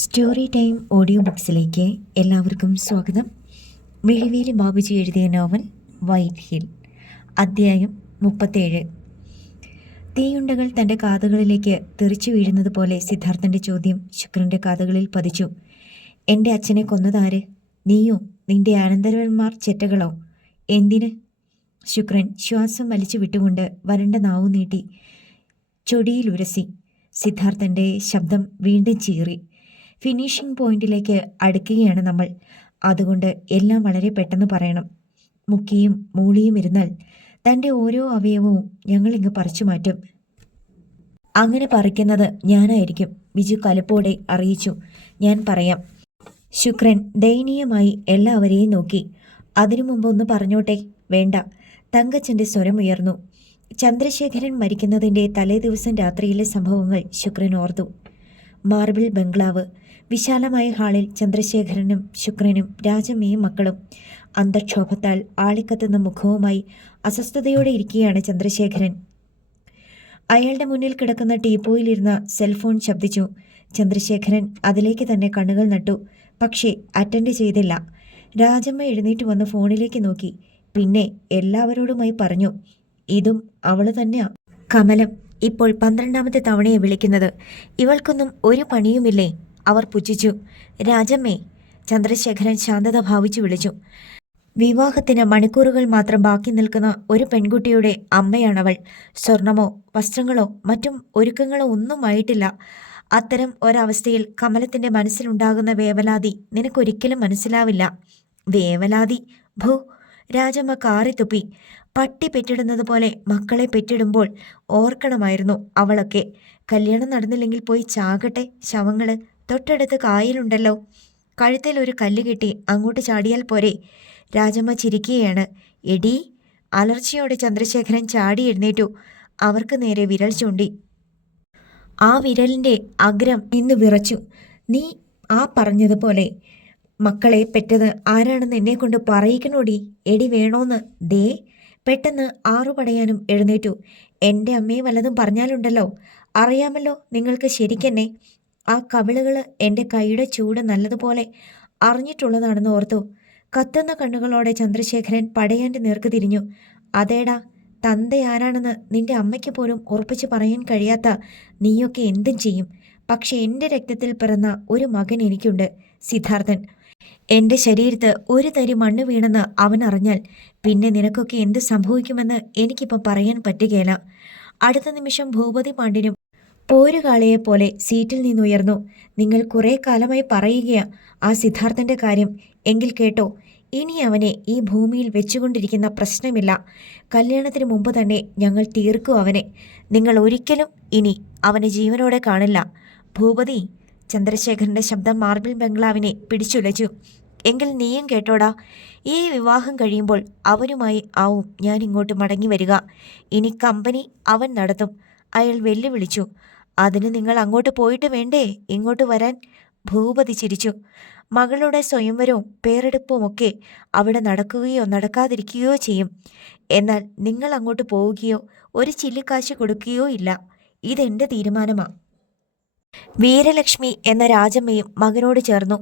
Story time audio ബുക്സിലേക്ക് എല്ലാവർക്കും സ്വാഗതം. മിഴിവേലി ബാബുജി എഴുതിയ നോവൽ വൈറ്റ് ഹിൽ, അദ്ധ്യായം 37. തീയുണ്ടകൾ തൻ്റെ കാതുകളിലേക്ക് തെറിച്ചു വീഴുന്നത് പോലെ സിദ്ധാർത്ഥൻ്റെ ചോദ്യം ശുക്രൻ്റെ കാതുകളിൽ പതിച്ചു. എൻ്റെ അച്ഛനെ കൊന്നതാര്? നീയോ? നിന്റെ അനന്തരവന്മാർ ചെറ്റകളോ? എന്തിന്? ശുക്രൻ ശ്വാസം വലിച്ചു വിട്ടുകൊണ്ട് വരണ്ട നാവു നീട്ടി ചൊടിയിൽ ഉരസി. സിദ്ധാർത്ഥൻ്റെ ശബ്ദം വീണ്ടും ചീറി. ഫിനിഷിംഗ് പോയിന്റിലേക്ക് അടുക്കുകയാണ് നമ്മൾ. അതുകൊണ്ട് എല്ലാം വളരെ പെട്ടെന്ന് പറയണം. മുക്കിയും മൂളിയും ഇരുന്നാൽ തൻ്റെ ഓരോ അവയവവും ഞങ്ങളിങ്ങ് പറിച്ചു മാറ്റും. അങ്ങനെ പറിക്കുന്നത് ഞാനായിരിക്കും, ബിജു കലപ്പോടെ അറിയിച്ചു. ഞാൻ പറയാം. ശുക്രൻ ദയനീയമായി എല്ലാവരെയും നോക്കി. അതിനു മുമ്പ് ഒന്ന് പറഞ്ഞോട്ടെ? വേണ്ട. തങ്കച്ചൻ്റെ സ്വരമുയർന്നു. ചന്ദ്രശേഖരൻ മരിക്കുന്നതിൻ്റെ തലേ ദിവസം രാത്രിയിലെ സംഭവങ്ങൾ ശുക്രൻ ഓർത്തു. മാർബിൾ ബംഗ്ലാവ്. വിശാലമായ ഹാളിൽ ചന്ദ്രശേഖരനും ശുക്രനും രാജമ്മയും മക്കളും. അന്തക്ഷോഭത്താൽ ആളിക്കത്തുന്ന മുഖവുമായി അസ്വസ്ഥതയോടെ ഇരിക്കുകയാണ് ചന്ദ്രശേഖരൻ. അയാളുടെ മുന്നിൽ കിടക്കുന്ന ടീപ്പോയിലിരുന്ന സെൽഫോൺ ശബ്ദിച്ചു. ചന്ദ്രശേഖരൻ അതിലേക്ക് തന്നെ കണ്ണുകൾ നട്ടു. പക്ഷേ അറ്റൻഡ് ചെയ്തില്ല. രാജമ്മ എഴുന്നേറ്റ് വന്ന് ഫോണിലേക്ക് നോക്കി. പിന്നെ എല്ലാവരോടുമായി പറഞ്ഞു. ഇതും അവള് തന്നെയാ, കമലം. ഇപ്പോൾ 12ാമത്തെ തവണയെ വിളിക്കുന്നത്. ഇവൾക്കൊന്നും ഒരു പണിയുമില്ലേ? അവർ പുച്ഛിച്ചു. രാജമ്മേ, ചന്ദ്രശേഖരൻ ശാന്തത ഭാവിച്ചു വിളിച്ചു. വിവാഹത്തിന് മണിക്കൂറുകൾ മാത്രം ബാക്കി നിൽക്കുന്ന ഒരു പെൺകുട്ടിയുടെ അമ്മയാണവൾ. സ്വർണമോ വസ്ത്രങ്ങളോ മറ്റും ഒരുക്കങ്ങളോ ഒന്നും ആയിട്ടില്ല. അത്തരം ഒരവസ്ഥയിൽ കമലത്തിൻ്റെ മനസ്സിലുണ്ടാകുന്ന വേവലാതി നിനക്കൊരിക്കലും മനസ്സിലാവില്ല. വേവലാതി? ഭൂ! രാജമ്മ കാറിത്തുപ്പി. പട്ടി പെറ്റിടുന്നത് പോലെ മക്കളെ പെറ്റിടുമ്പോൾ ഓർക്കണമായിരുന്നു അവളൊക്കെ. കല്യാണം നടന്നില്ലെങ്കിൽ പോയി ചാകട്ടെ ശവങ്ങള്. തൊട്ടടുത്ത് കായലുണ്ടല്ലോ. കഴുത്തിൽ ഒരു കല്ല് കെട്ടി അങ്ങോട്ട് ചാടിയാൽ പോരെ. രാജമ്മ ചിരിക്കുകയാണ്. എടീ! അലർച്ചയോടെ ചന്ദ്രശേഖരൻ ചാടി എഴുന്നേറ്റു. അവർക്ക് നേരെ വിരൽ ചൂണ്ടി. ആ വിരലിൻ്റെ അഗ്രം ഇന്ന് വിറച്ചു. നീ ആ പറഞ്ഞതുപോലെ മക്കളെ പെറ്റത് ആരാണെന്ന് എന്നെ കൊണ്ട് പറയിക്കണോടി. എടി വേണോന്ന്. ദേ! പെട്ടെന്ന് ആറുപടയാനും എഴുന്നേറ്റു. എൻ്റെ അമ്മയെ വല്ലതും പറഞ്ഞാലുണ്ടല്ലോ. അറിയാമല്ലോ നിങ്ങൾക്ക് ശരിക്കെന്നെ. ആ കവിളുകൾ എൻ്റെ കൈയുടെ ചൂട് നല്ലതുപോലെ അറിഞ്ഞിട്ടുള്ളതാണെന്ന് ഓർത്തു. കത്തുന്ന കണ്ണുകളോടെ ചന്ദ്രശേഖരൻ പടയാൻ്റെ നേർക്ക് തിരിഞ്ഞു. അതേടാ, തന്തയാരാണെന്ന് നിന്റെ അമ്മയ്ക്ക് പോലും ഉറപ്പിച്ച് പറയാൻ കഴിയാത്ത നീയൊക്കെ എന്തും ചെയ്യും. പക്ഷെ എൻ്റെ രക്തത്തിൽ പിറന്ന ഒരു മകൻ എനിക്കുണ്ട്, സിദ്ധാർത്ഥൻ. എൻ്റെ ശരീരത്ത് ഒരു തരി മണ്ണ് വീണെന്ന് അവൻ അറിഞ്ഞാൽ പിന്നെ നിനക്കൊക്കെ എന്ത് സംഭവിക്കുമെന്ന് എനിക്കിപ്പോൾ പറയാൻ പറ്റുകയില്ല. അടുത്ത നിമിഷം ഭൂപതി പാണ്ഡ്യനും പോരുകാളയെപ്പോലെ സീറ്റിൽ നിന്നുയർന്നു. നിങ്ങൾ കുറേ കാലമായി പറയുകയാ ആ സിദ്ധാർത്ഥൻ്റെ കാര്യം. എങ്കിൽ കേട്ടോ, ഇനി അവനെ ഈ ഭൂമിയിൽ വെച്ചുകൊണ്ടിരിക്കുന്ന പ്രശ്നമില്ല. കല്യാണത്തിന് മുമ്പ് തന്നെ ഞങ്ങൾ തീർക്കും അവനെ. നിങ്ങൾ ഒരിക്കലും ഇനി അവനെ ജീവനോടെ കാണില്ല. ഭൂപതി! ചന്ദ്രശേഖരൻ്റെ ശബ്ദം മാർബിൾ ബംഗ്ലാവിനെ പിടിച്ചുലച്ചു. എങ്കിൽ നീയും കേട്ടോടാ. ഈ വിവാഹം കഴിയുമ്പോൾ അവനുമായി ആവും ഞാൻ ഇങ്ങോട്ട് മടങ്ങി വരിക. ഇനി കമ്പനി അവൻ നടത്തും. അയാൾ വെല്ലുവിളിച്ചു. അതിന് നിങ്ങൾ അങ്ങോട്ട് പോയിട്ട് വേണ്ടേ ഇങ്ങോട്ട് വരാൻ? ഭൂപതി ചിരിച്ചു. മകളുടെ സ്വയംവരവും പേരെടുപ്പുമൊക്കെ അവിടെ നടക്കുകയോ നടക്കാതിരിക്കുകയോ ചെയ്യും. എന്നാൽ നിങ്ങൾ അങ്ങോട്ട് പോവുകയോ ഒരു ചില്ലിക്കാശ് കൊടുക്കുകയോ ഇല്ല. ഇതെൻ്റെ തീരുമാനമാണ്. വീരലക്ഷ്മി എന്ന രാജമ്മയും മകനോട് ചേർന്നു.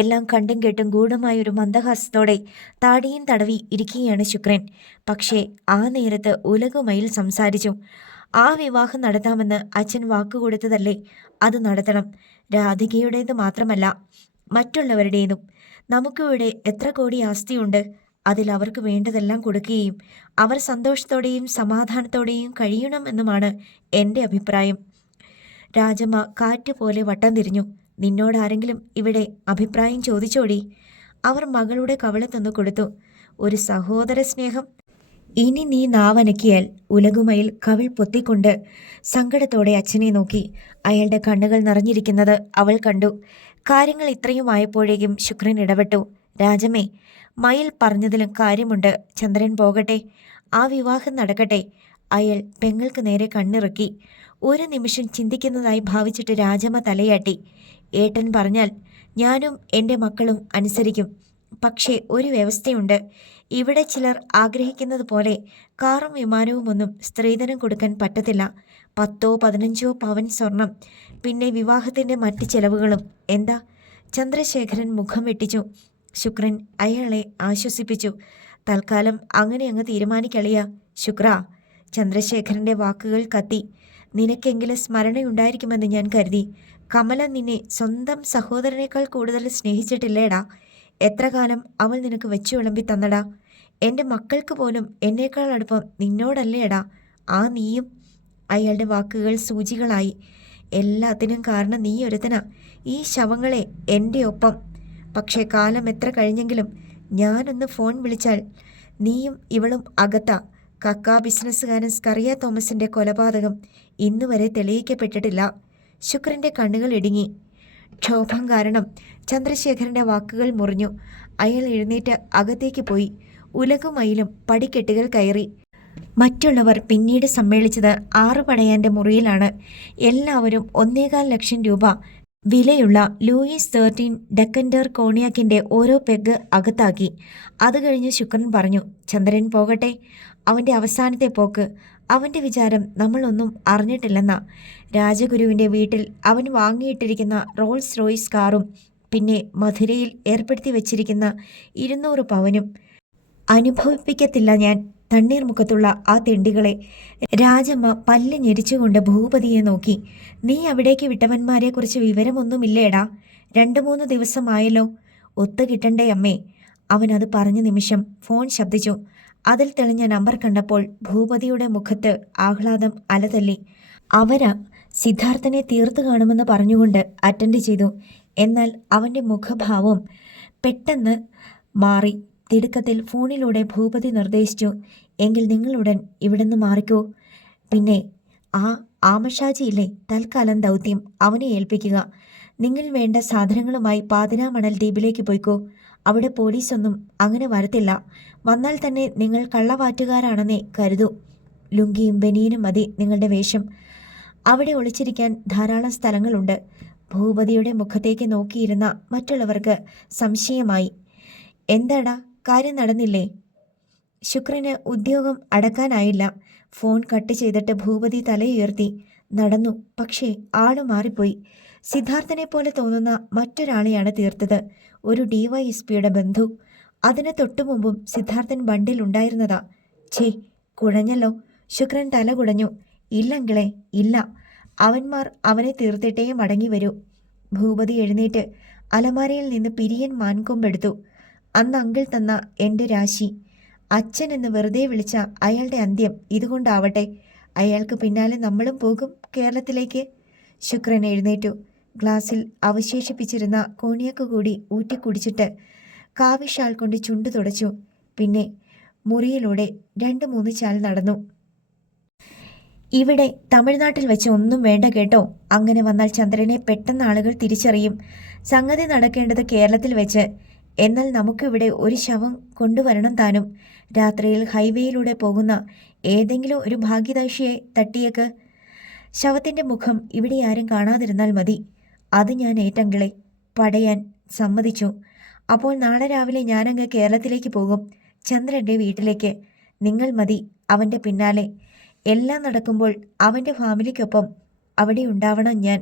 എല്ലാം കണ്ടും കേട്ടും ഗൂഢമായൊരു മന്ദഹാസത്തോടെ താടിയും തടവി ഇരിക്കുകയാണ് ശുക്രൻ. പക്ഷേ ആ നേരത്ത് ഉലകുമയിൽ സംസാരിച്ചു. ആ വിവാഹം നടത്താമെന്ന് അച്ഛൻ വാക്കുകൊടുത്തതല്ലേ, അത് നടത്തണം. രാധികയുടേത് മാത്രമല്ല, മറ്റുള്ളവരുടേതും. നമുക്കിവിടെ എത്ര കോടി ആസ്തിയുണ്ട്. അതിൽ അവർക്ക് വേണ്ടതെല്ലാം കൊടുക്കുകയും അവർ സന്തോഷത്തോടെയും സമാധാനത്തോടെയും കഴിയണമെന്നുമാണ് എൻ്റെ അഭിപ്രായം. രാജമ്മ കാറ്റുപോലെ വട്ടം തിരിഞ്ഞു. നിന്നോടാരെങ്കിലും ഇവിടെ അഭിപ്രായം ചോദിച്ചോടി? അവർ മകളുടെ കവളത്തൊന്നു കൊടുത്തു. ഒരു സഹോദര സ്നേഹം. ഇനി നീ നാവനക്കിയാൽ ഉലകുമയിൽ കവിൾ പൊത്തിക്കൊണ്ട് സങ്കടത്തോടെ അച്ഛനെ നോക്കി. അയാളുടെ കണ്ണുകൾ നിറഞ്ഞിരിക്കുന്നത് അവൾ കണ്ടു. കാര്യങ്ങൾ ഇത്രയും ആയപ്പോഴേക്കും ശുക്രൻ ഇടപെട്ടു. രാജമ്മേ, മയിൽ പറഞ്ഞതിലും കാര്യമുണ്ട്. ചന്ദ്രൻ പോകട്ടെ, ആ വിവാഹം നടക്കട്ടെ. അയാൾ പെങ്ങൾക്ക് നേരെ കണ്ണിറുക്കി. ഒരു നിമിഷം ചിന്തിക്കുന്നതായി ഭാവിച്ചിട്ട് രാജമ്മ തലയാട്ടി. ഏട്ടൻ പറഞ്ഞാൽ ഞാനും എൻ്റെ മക്കളും അനുസരിക്കും. പക്ഷേ ഒരു വ്യവസ്ഥയുണ്ട്. ഇവിടെ ചിലർ ആഗ്രഹിക്കുന്നത് പോലെ കാറും വിമാനവും ഒന്നും സ്ത്രീധനം കൊടുക്കാൻ പറ്റത്തില്ല. 10-15 പവൻ സ്വർണം, പിന്നെ വിവാഹത്തിൻ്റെ മറ്റ് ചെലവുകളും. എന്താ? ചന്ദ്രശേഖരൻ മുഖം വെട്ടിച്ചു. ശുക്രൻ അയാളെ ആശ്വസിപ്പിച്ചു. തൽക്കാലം അങ്ങനെ അങ്ങ് തീരുമാനിക്കളിയ ശുക്ര. ചന്ദ്രശേഖരൻ്റെ വാക്കുകൾ കത്തി. നിനക്കെങ്കിലും സ്മരണയുണ്ടായിരിക്കുമെന്ന് ഞാൻ കരുതി. കമല നിന്നെ സ്വന്തം സഹോദരനേക്കാൾ കൂടുതൽ സ്നേഹിച്ചിട്ടില്ലേടാ. എത്ര കാലം അവൾ നിനക്ക് വെച്ചു വിളമ്പി തന്നടാ. എൻ്റെ മക്കൾക്ക് പോലും എന്നേക്കാൾ അടുപ്പം നിന്നോടല്ലേടാ. ആ നീയും. അയാളുടെ വാക്കുകൾ സൂചികളായി. എല്ലാത്തിനും കാരണം നീ ഒരുത്തനാ. ഈ ശവങ്ങളെ എൻ്റെ ഒപ്പം. പക്ഷേ കാലം എത്ര കഴിഞ്ഞെങ്കിലും ഞാനൊന്ന് ഫോൺ വിളിച്ചാൽ നീയും ഇവളും അകത്താ. കക്ക ബിസിനസ്സുകാരൻ സ്കറിയ തോമസിൻ്റെ കൊലപാതകം ഇന്നുവരെ തെളിയിക്കപ്പെട്ടിട്ടില്ല. ശുക്രൻ്റെ കണ്ണുകൾ ഇടുങ്ങി. ക്ഷോഭം കാരണം ചന്ദ്രശേഖരൻ്റെ വാക്കുകൾ മുറിഞ്ഞു. അയാൾ എഴുന്നേറ്റ് അകത്തേക്ക് പോയി. ഉലകുമയിലും പടിക്കെട്ടുകൾ കയറി. മറ്റുള്ളവർ പിന്നീട് സമ്മേളിച്ചത് 6 പടയാൻ്റെ മുറിയിലാണ്. എല്ലാവരും 1.25 ലക്ഷം രൂപ വിലയുള്ള ലൂയിസ് 13 ഡെക്കൻഡർ കോണിയാക്കിൻ്റെ ഓരോ പെഗ് അകത്താക്കി. അത് കഴിഞ്ഞ് ശുക്രൻ പറഞ്ഞു, ചന്ദ്രൻ പോകട്ടെ. അവൻ്റെ അവസാനത്തെ പോക്ക്. അവൻ്റെ വിചാരം നമ്മളൊന്നും അറിഞ്ഞിട്ടില്ലെന്നാ. രാജഗുരുവിൻ്റെ വീട്ടിൽ അവൻ വാങ്ങിയിട്ടിരിക്കുന്ന റോൾസ് റോയ്സ് കാറും പിന്നെ മധുരയിൽ ഏർപ്പെടുത്തി വച്ചിരിക്കുന്ന 200 പവനും അനുഭവിപ്പിക്കത്തില്ല ഞാൻ തണ്ണീർമുഖത്തുള്ള ആ തെണ്ടികളെ. രാജമ്മ പല്ല് ഞെരിച്ചുകൊണ്ട് ഭൂപതിയെ നോക്കി. നീ അവിടേക്ക് വിട്ടവന്മാരെക്കുറിച്ച് വിവരമൊന്നുമില്ലേടാ? 2-3 ദിവസമായല്ലോ. ഒത്തുകിട്ടണ്ടേ അമ്മേ? അവൻ അത് പറഞ്ഞ നിമിഷം ഫോൺ ശബ്ദിച്ചു. അതിൽ തെളിഞ്ഞ നമ്പർ കണ്ടപ്പോൾ ഭൂപതിയുടെ മുഖത്ത് ആഹ്ലാദം അലതല്ലി. അവരാ സിദ്ധാർത്ഥനെ തീർത്തു കാണുമെന്ന് പറഞ്ഞുകൊണ്ട് അറ്റൻഡ് ചെയ്തു. എന്നാൽ അവൻ്റെ മുഖഭാവം പെട്ടെന്ന് മാറി. തിടുക്കത്തിൽ ഫോണിലൂടെ ഭൂപതി നിർദ്ദേശിച്ചു, എങ്കിൽ നിങ്ങളുടൻ ഇവിടുന്ന് മാറിക്കോ. പിന്നെ ആ ആമഷാജിയില്ലേ, തൽക്കാലം ദൗത്യം അവനെ ഏൽപ്പിക്കുക. നിങ്ങൾ വേണ്ട സാധനങ്ങളുമായി പാതിരാമണൽ ദ്വീപിലേക്ക് പോയിക്കോ. അവിടെ പോലീസൊന്നും അങ്ങനെ വരത്തില്ല. വന്നാൽ തന്നെ നിങ്ങൾ കള്ളവാറ്റുകാരാണെന്നേ കരുതൂ. ലുങ്കിയും ബനിയനും മതി നിങ്ങളുടെ വേഷം. അവിടെ ഒളിച്ചിരിക്കാൻ ധാരാളം സ്ഥലങ്ങളുണ്ട്. ഭൂപതിയുടെ മുഖത്തേക്ക് നോക്കിയിരുന്ന മറ്റുള്ളവർക്ക് സംശയമായി. എന്താടാ, കാര്യം നടന്നില്ലേ? ശുക്രന് ഉദ്യോഗം അടക്കാനായില്ല. ഫോൺ കട്ട് ചെയ്തിട്ട് ഭൂപതി തലയുയർത്തി. നടന്നു, പക്ഷേ ആള് മാറിപ്പോയി. സിദ്ധാർത്ഥനെ പോലെ തോന്നുന്ന മറ്റൊരാളെയാണ് തീർത്തത്. ഒരു DYSPയുടെ ബന്ധു. അതിന് തൊട്ടുമുമ്പും സിദ്ധാർത്ഥൻ ബണ്ടിൽ ഉണ്ടായിരുന്നതാ. ഛേ, കുഴഞ്ഞല്ലോ. ശുക്രൻ തല കുടഞ്ഞു. ഇല്ലെങ്കിലേ ഇല്ല. അവന്മാർ അവനെ തീർത്തിട്ടേ മടങ്ങി വരൂ. ഭൂപതി എഴുന്നേറ്റ് അലമാരയിൽ നിന്ന് പിരിയൻ മാൻകൊമ്പെടുത്തു. അന്ന് അങ്കിൾ തന്ന എൻ്റെ രാശി. അച്ഛൻ എന്ന് വെറുതെ വിളിച്ച അയാളുടെ അന്ത്യം ഇതുകൊണ്ടാവട്ടെ. അയാൾക്ക് പിന്നാലെ നമ്മളും പോകും കേരളത്തിലേക്ക്. ശുക്രൻ എഴുന്നേറ്റു. ഗ്ലാസ്സിൽ അവശേഷിപ്പിച്ചിരുന്ന കോണിയാക്ക് കൂടി ഊറ്റിക്കുടിച്ചിട്ട് കാവിഷാൾ കൊണ്ട് ചുണ്ടു തുടച്ചു. പിന്നെ മുറിയിലൂടെ 2-3 ചാൽ നടന്നു. ഇവിടെ തമിഴ്നാട്ടിൽ വെച്ച് ഒന്നും വേണ്ട കേട്ടോ. അങ്ങനെ വന്നാൽ ചന്ദ്രനെ പെട്ടെന്ന് ആളുകൾ തിരിച്ചറിയും. സംഗതി നടക്കേണ്ടത് കേരളത്തിൽ വെച്ച്. എന്നാൽ നമുക്കിവിടെ ഒരു ശവം കൊണ്ടുവരണം താനും. രാത്രിയിൽ ഹൈവേയിലൂടെ പോകുന്ന ഏതെങ്കിലും ഒരു ഭാഗ്യദാക്ഷിയെ തട്ടിയേക്ക്. ശവത്തിൻ്റെ മുഖം ഇവിടെ ആരും കാണാതിരുന്നാൽ മതി. അത് ഞാൻ ഏറ്റങ്കിളെ. പടയാൻ സമ്മതിച്ചു. അപ്പോൾ നാളെ രാവിലെ ഞാനങ്ങ് കേരളത്തിലേക്ക് പോകും, ചന്ദ്രൻ്റെ വീട്ടിലേക്ക്. നിങ്ങൾ മതി അവൻ്റെ പിന്നാലെ. എല്ലാം നടക്കുമ്പോൾ അവൻ്റെ ഫാമിലിക്കൊപ്പം അവിടെ ഉണ്ടാവണം ഞാൻ.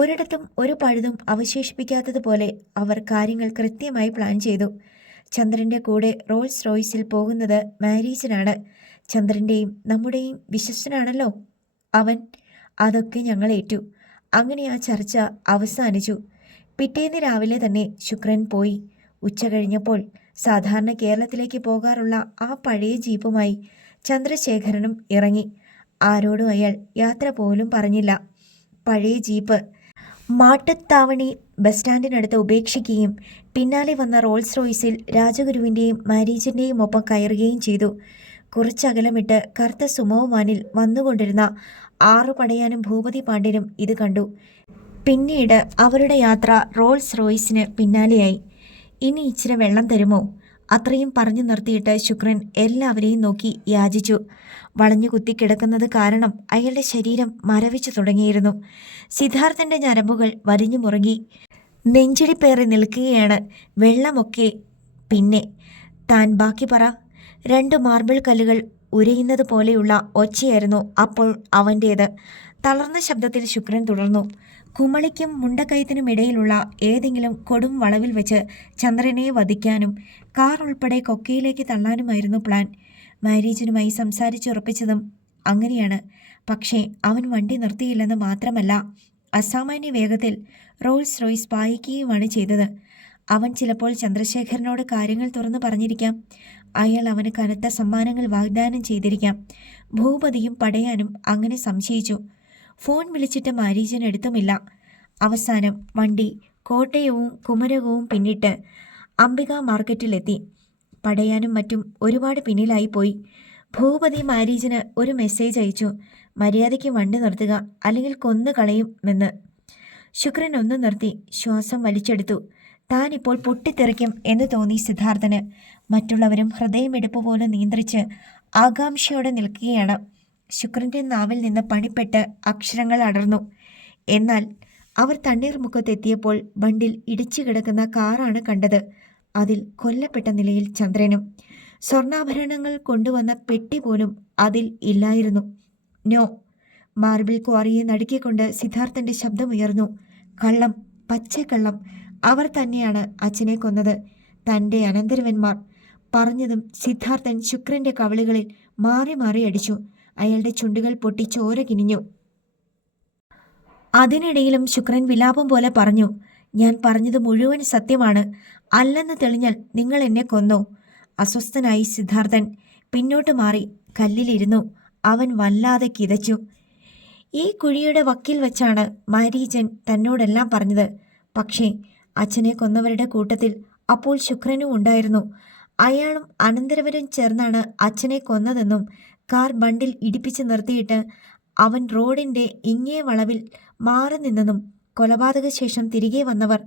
ഒരിടത്തും ഒരു പഴുതും അവശേഷിപ്പിക്കാത്തതുപോലെ അവർ കാര്യങ്ങൾ കൃത്യമായി പ്ലാൻ ചെയ്തു. ചന്ദ്രൻ്റെ കൂടെ റോൾസ് റോയ്സിൽ പോകുന്നത് മാരീജിനാണ്. ചന്ദ്രൻ്റെയും നമ്മുടെയും വിശ്വസ്തനാണല്ലോ അവൻ. അതൊക്കെ ഞങ്ങൾ ഏറ്റു. അങ്ങനെ ആ ചർച്ച അവസാനിച്ചു. പിറ്റേന്ന് രാവിലെ തന്നെ ശുക്രൻ പോയി. ഉച്ച കഴിഞ്ഞപ്പോൾ സാധാരണ കേരളത്തിലേക്ക് പോകാറുള്ള ആ പഴയ ജീപ്പുമായി ചന്ദ്രശേഖരനും ഇറങ്ങി. ആരോടും അയാൾ യാത്ര പോലും പറഞ്ഞില്ല. പഴയ ജീപ്പ് മാട്ടുത്താവണി ബസ് സ്റ്റാൻഡിനടുത്ത് ഉപേക്ഷിക്കുകയും പിന്നാലെ വന്ന റോൾസ് റോയ്സിൽ രാജഗുരുവിൻ്റെയും മാരീജിൻ്റെയും ഒപ്പം കയറുകയും ചെയ്തു. കുറച്ചകലമിട്ട് കറുത്ത സുമോവാനിൽ വന്നുകൊണ്ടിരുന്ന 6 പടയാനും ഭൂപതി പാണ്ഡ്യനും ഇത് കണ്ടു. പിന്നീട് അവരുടെ യാത്ര റോൾസ് റോയ്സിന് പിന്നാലെയായി. ഇനി ഇച്ചിരി വെള്ളം തരുമോ? അത്രയും പറഞ്ഞു നിർത്തിയിട്ട് ശുക്രൻ എല്ലാവരെയും നോക്കി യാചിച്ചു. വളഞ്ഞു കുത്തിക്കിടക്കുന്നത് കാരണം അയാളുടെ ശരീരം മരവിച്ചു തുടങ്ങിയിരുന്നു. സിദ്ധാർത്ഥൻ്റെ ഞരമ്പുകൾ വലിഞ്ഞു മുറുകി നെഞ്ചിടിപ്പേറി നിൽക്കുകയാണ്. വെള്ളമൊക്കെ. പിന്നെ താൻ ബാക്കി പറ. 2 മാർബിൾ കല്ലുകൾ ഉരയുന്നത് പോലെയുള്ള ഒച്ചയായിരുന്നു അപ്പോൾ അവൻ്റേത്. തളർന്ന ശബ്ദത്തിൽ ശുക്രൻ തുടർന്നു. കുമളിക്കും മുണ്ടക്കയത്തിനും ഇടയിലുള്ള ഏതെങ്കിലും കൊടും വളവിൽ വെച്ച് ചന്ദ്രനെ വധിക്കാനും കാർ ഉൾപ്പെടെ കൊക്കയിലേക്ക് തള്ളാനുമായിരുന്നു പ്ലാൻ. മാരീജിനുമായി സംസാരിച്ചുറപ്പിച്ചതും അങ്ങനെയാണ്. പക്ഷേ അവൻ വണ്ടി നിർത്തിയില്ലെന്ന് മാത്രമല്ല, അസാമാന്യ വേഗത്തിൽ റോൾസ് റോയ്സ് പായിക്കുകയുമാണ് ചെയ്തത്. അവൻ ചിലപ്പോൾ ചന്ദ്രശേഖരനോട് കാര്യങ്ങൾ തുറന്നു പറഞ്ഞിരിക്കാം. അയാൾ അവന് കനത്ത സമ്മാനങ്ങൾ വാഗ്ദാനം ചെയ്തിരിക്കാം. ഭൂപതിയും പടയാനും അങ്ങനെ സംശയിച്ചു. ഫോൺ വിളിച്ചിട്ട് മാരീജൻ എടുത്തുമില്ല. അവസാനം വണ്ടി കോട്ടയവും കുമരകവും പിന്നിട്ട് അംബിക മാർക്കറ്റിലെത്തി. പടയാനും മറ്റും ഒരുപാട് പിന്നിലായിപ്പോയി. ഭൂപതി മാരീജന് ഒരു മെസ്സേജ് അയച്ചു, മര്യാദയ്ക്ക് വണ്ടി നിർത്തുക, അല്ലെങ്കിൽ കൊന്നു കളയുമെന്ന്. ശുക്രൻ ഒന്ന് നിർത്തി ശ്വാസം വലിച്ചെടുത്തു. താനിപ്പോൾ പൊട്ടിത്തെറിക്കും എന്ന് തോന്നി സിദ്ധാർത്ഥന്. മറ്റുള്ളവരും ഹൃദയമെടുപ്പ് പോലെ നിയന്ത്രിച്ച് ആകാംക്ഷയോടെ നിൽക്കുകയാണ്. ശുക്രൻ്റെ നാവിൽ നിന്ന് പണിപ്പെട്ട് അക്ഷരങ്ങൾ അടർന്നു. എന്നാൽ അവർ തണ്ണീർമുഖത്തെത്തിയപ്പോൾ ബണ്ടിൽ ഇടിച്ചു കിടക്കുന്ന കാറാണ് കണ്ടത്. അതിൽ കൊല്ലപ്പെട്ട നിലയിൽ ചന്ദ്രനും. സ്വർണ്ണാഭരണങ്ങൾ കൊണ്ടുവന്ന പെട്ടി പോലും അതിൽ ഇല്ലായിരുന്നു. നോ! മാർബിൾ ക്വാറിയെ നടുക്കിക്കൊണ്ട് സിദ്ധാർത്ഥൻ്റെ ശബ്ദമുയർന്നു. കള്ളം, പച്ചക്കള്ളം! അവർ തന്നെയാണ് അച്ഛനെ കൊന്നത്, തൻ്റെ അനന്തരവന്മാർ. പറഞ്ഞതും സിദ്ധാർത്ഥൻ ശുക്രൻ്റെ കവിളുകളിൽ മാറി മാറി അടിച്ചു. അയാളുടെ ചുണ്ടുകൾ പൊട്ടി ചോര കിനിഞ്ഞു. അതിനിടയിലും ശുക്രൻ വിലാപം പോലെ പറഞ്ഞു, ഞാൻ പറഞ്ഞത് മുഴുവൻ സത്യമാണ്. അല്ലെന്ന് തെളിഞ്ഞാൽ നിങ്ങൾ എന്നെ കൊന്നോ? അസ്വസ്ഥനായി സിദ്ധാർത്ഥൻ പിന്നോട്ട് മാറി കല്ലിലിരുന്നു. അവൻ വല്ലാതെ കിതച്ചു. ഈ കുഴിയുടെ വക്കിൽ വച്ചാണ് മാരീജൻ തന്നോടെല്ലാം പറഞ്ഞത്. പക്ഷേ അച്ഛനെ കൊന്നവരുടെ കൂട്ടത്തിൽ അപ്പോൾ ശുക്രനും ഉണ്ടായിരുന്നു. അയാളും അനന്തരവരും ചേർന്നാണ് അച്ഛനെ കൊന്നതെന്നും കാർ ബണ്ടിൽ ഇടിപ്പിച്ച് നിർത്തിയിട്ട് അവൻ റോഡിൻ്റെ ഇങ്ങേ വളവിൽ മാറി നിന്നെന്നും കൊലപാതക ശേഷം തിരികെ വന്നവർ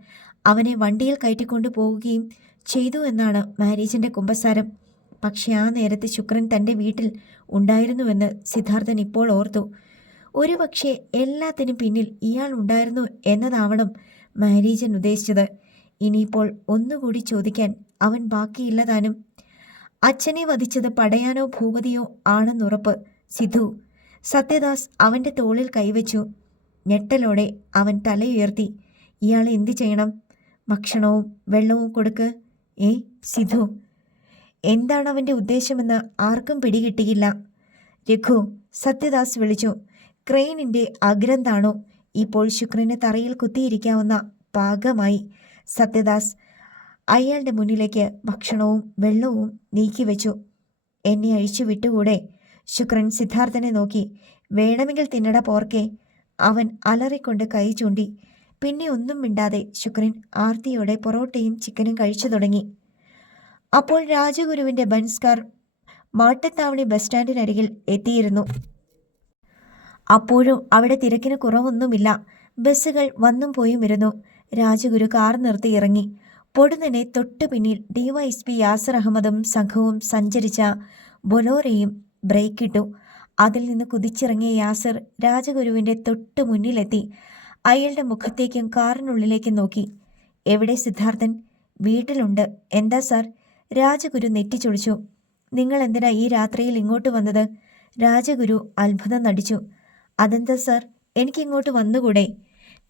അവനെ വണ്ടിയിൽ കയറ്റിക്കൊണ്ടു പോവുകയും ചെയ്തു എന്നാണ് മാരീജൻ്റെ കുമ്പസാരം. പക്ഷേ ആ നേരത്തെ ശുക്രൻ തൻ്റെ വീട്ടിൽ ഉണ്ടായിരുന്നുവെന്ന് സിദ്ധാർത്ഥൻ ഇപ്പോൾ ഓർത്തു. ഒരുപക്ഷെ എല്ലാത്തിനും പിന്നിൽ ഇയാൾ ഉണ്ടായിരുന്നു എന്നതാവണം മാരീജൻ ഉദ്ദേശിച്ചത്. ഇനിയിപ്പോൾ ഒന്നുകൂടി ചോദിക്കാൻ അവൻ ബാക്കിയില്ലതാനും. അച്ഛനെ വധിച്ചത് പടയാനോ ഭൂപതിയോ ആണെന്നുറപ്പ്. സിധു. സത്യദാസ് അവൻ്റെ തോളിൽ കൈവച്ചു. ഞെട്ടലോടെ അവൻ തലയുയർത്തി. ഇയാൾ എന്തു ചെയ്യണം? ഭക്ഷണവും വെള്ളവും കൊടുക്ക്. സിധു. എന്താണ് അവൻ്റെ ഉദ്ദേശമെന്ന് ആർക്കും പിടികിട്ടിയില്ല. രഘു, സത്യദാസ് വിളിച്ചു. ക്രെയിനിൻ്റെ അഗ്രം താണു. ഇപ്പോൾ ശുക്രന് തറയിൽ കുത്തിയിരിക്കാവുന്ന പാകമായി. സത്യദാസ് അയാളുടെ മുന്നിലേക്ക് ഭക്ഷണവും വെള്ളവും നീക്കിവെച്ചു. എന്നെ അഴിച്ചു വിട്ടുകൂടെ? ശുക്രൻ സിദ്ധാർത്ഥനെ നോക്കി. വേണമെങ്കിൽ തിന്നട പോർക്കെ. അവൻ അലറിക്കൊണ്ട് കൈ ചൂണ്ടി. പിന്നെ ഒന്നും മിണ്ടാതെ ശുക്രൻ ആർത്തിയോടെ പൊറോട്ടയും ചിക്കനും കഴിച്ചു തുടങ്ങി. അപ്പോൾ രാജഗുരുവിൻ്റെ ബെൻസ് കാർ മാട്ടുത്താവണി ബസ് സ്റ്റാൻഡിനരികിൽ എത്തിയിരുന്നു. അപ്പോഴും അവിടെ തിരക്കിന് കുറവൊന്നുമില്ല. ബസ്സുകൾ വന്നും പോയുമിരുന്നു. രാജഗുരു കാർ നിർത്തി ഇറങ്ങി. പൊടുന്നനെ തൊട്ടു പിന്നിൽ ഡിവൈഎസ്പി യാസർ അഹമ്മദും സംഘവും സഞ്ചരിച്ച ബൊലോറയും ബ്രേക്കിട്ടു. അതിൽ നിന്ന് കുതിച്ചിറങ്ങിയ യാസർ രാജഗുരുവിൻ്റെ തൊട്ടു മുന്നിലെത്തി. അയാളുടെ മുഖത്തേക്കും കാറിനുള്ളിലേക്കും നോക്കി. എവിടെ സിദ്ധാർത്ഥൻ? വീട്ടിലുണ്ട്. എന്താ സാർ? രാജഗുരു നെറ്റിച്ചൊളിച്ചു. നിങ്ങൾ എന്തിനാ ഈ രാത്രിയിൽ ഇങ്ങോട്ട് വന്നത്? രാജഗുരു അത്ഭുതം നടിച്ചു. അതെന്താ സാർ, എനിക്കിങ്ങോട്ട് വന്നുകൂടെ?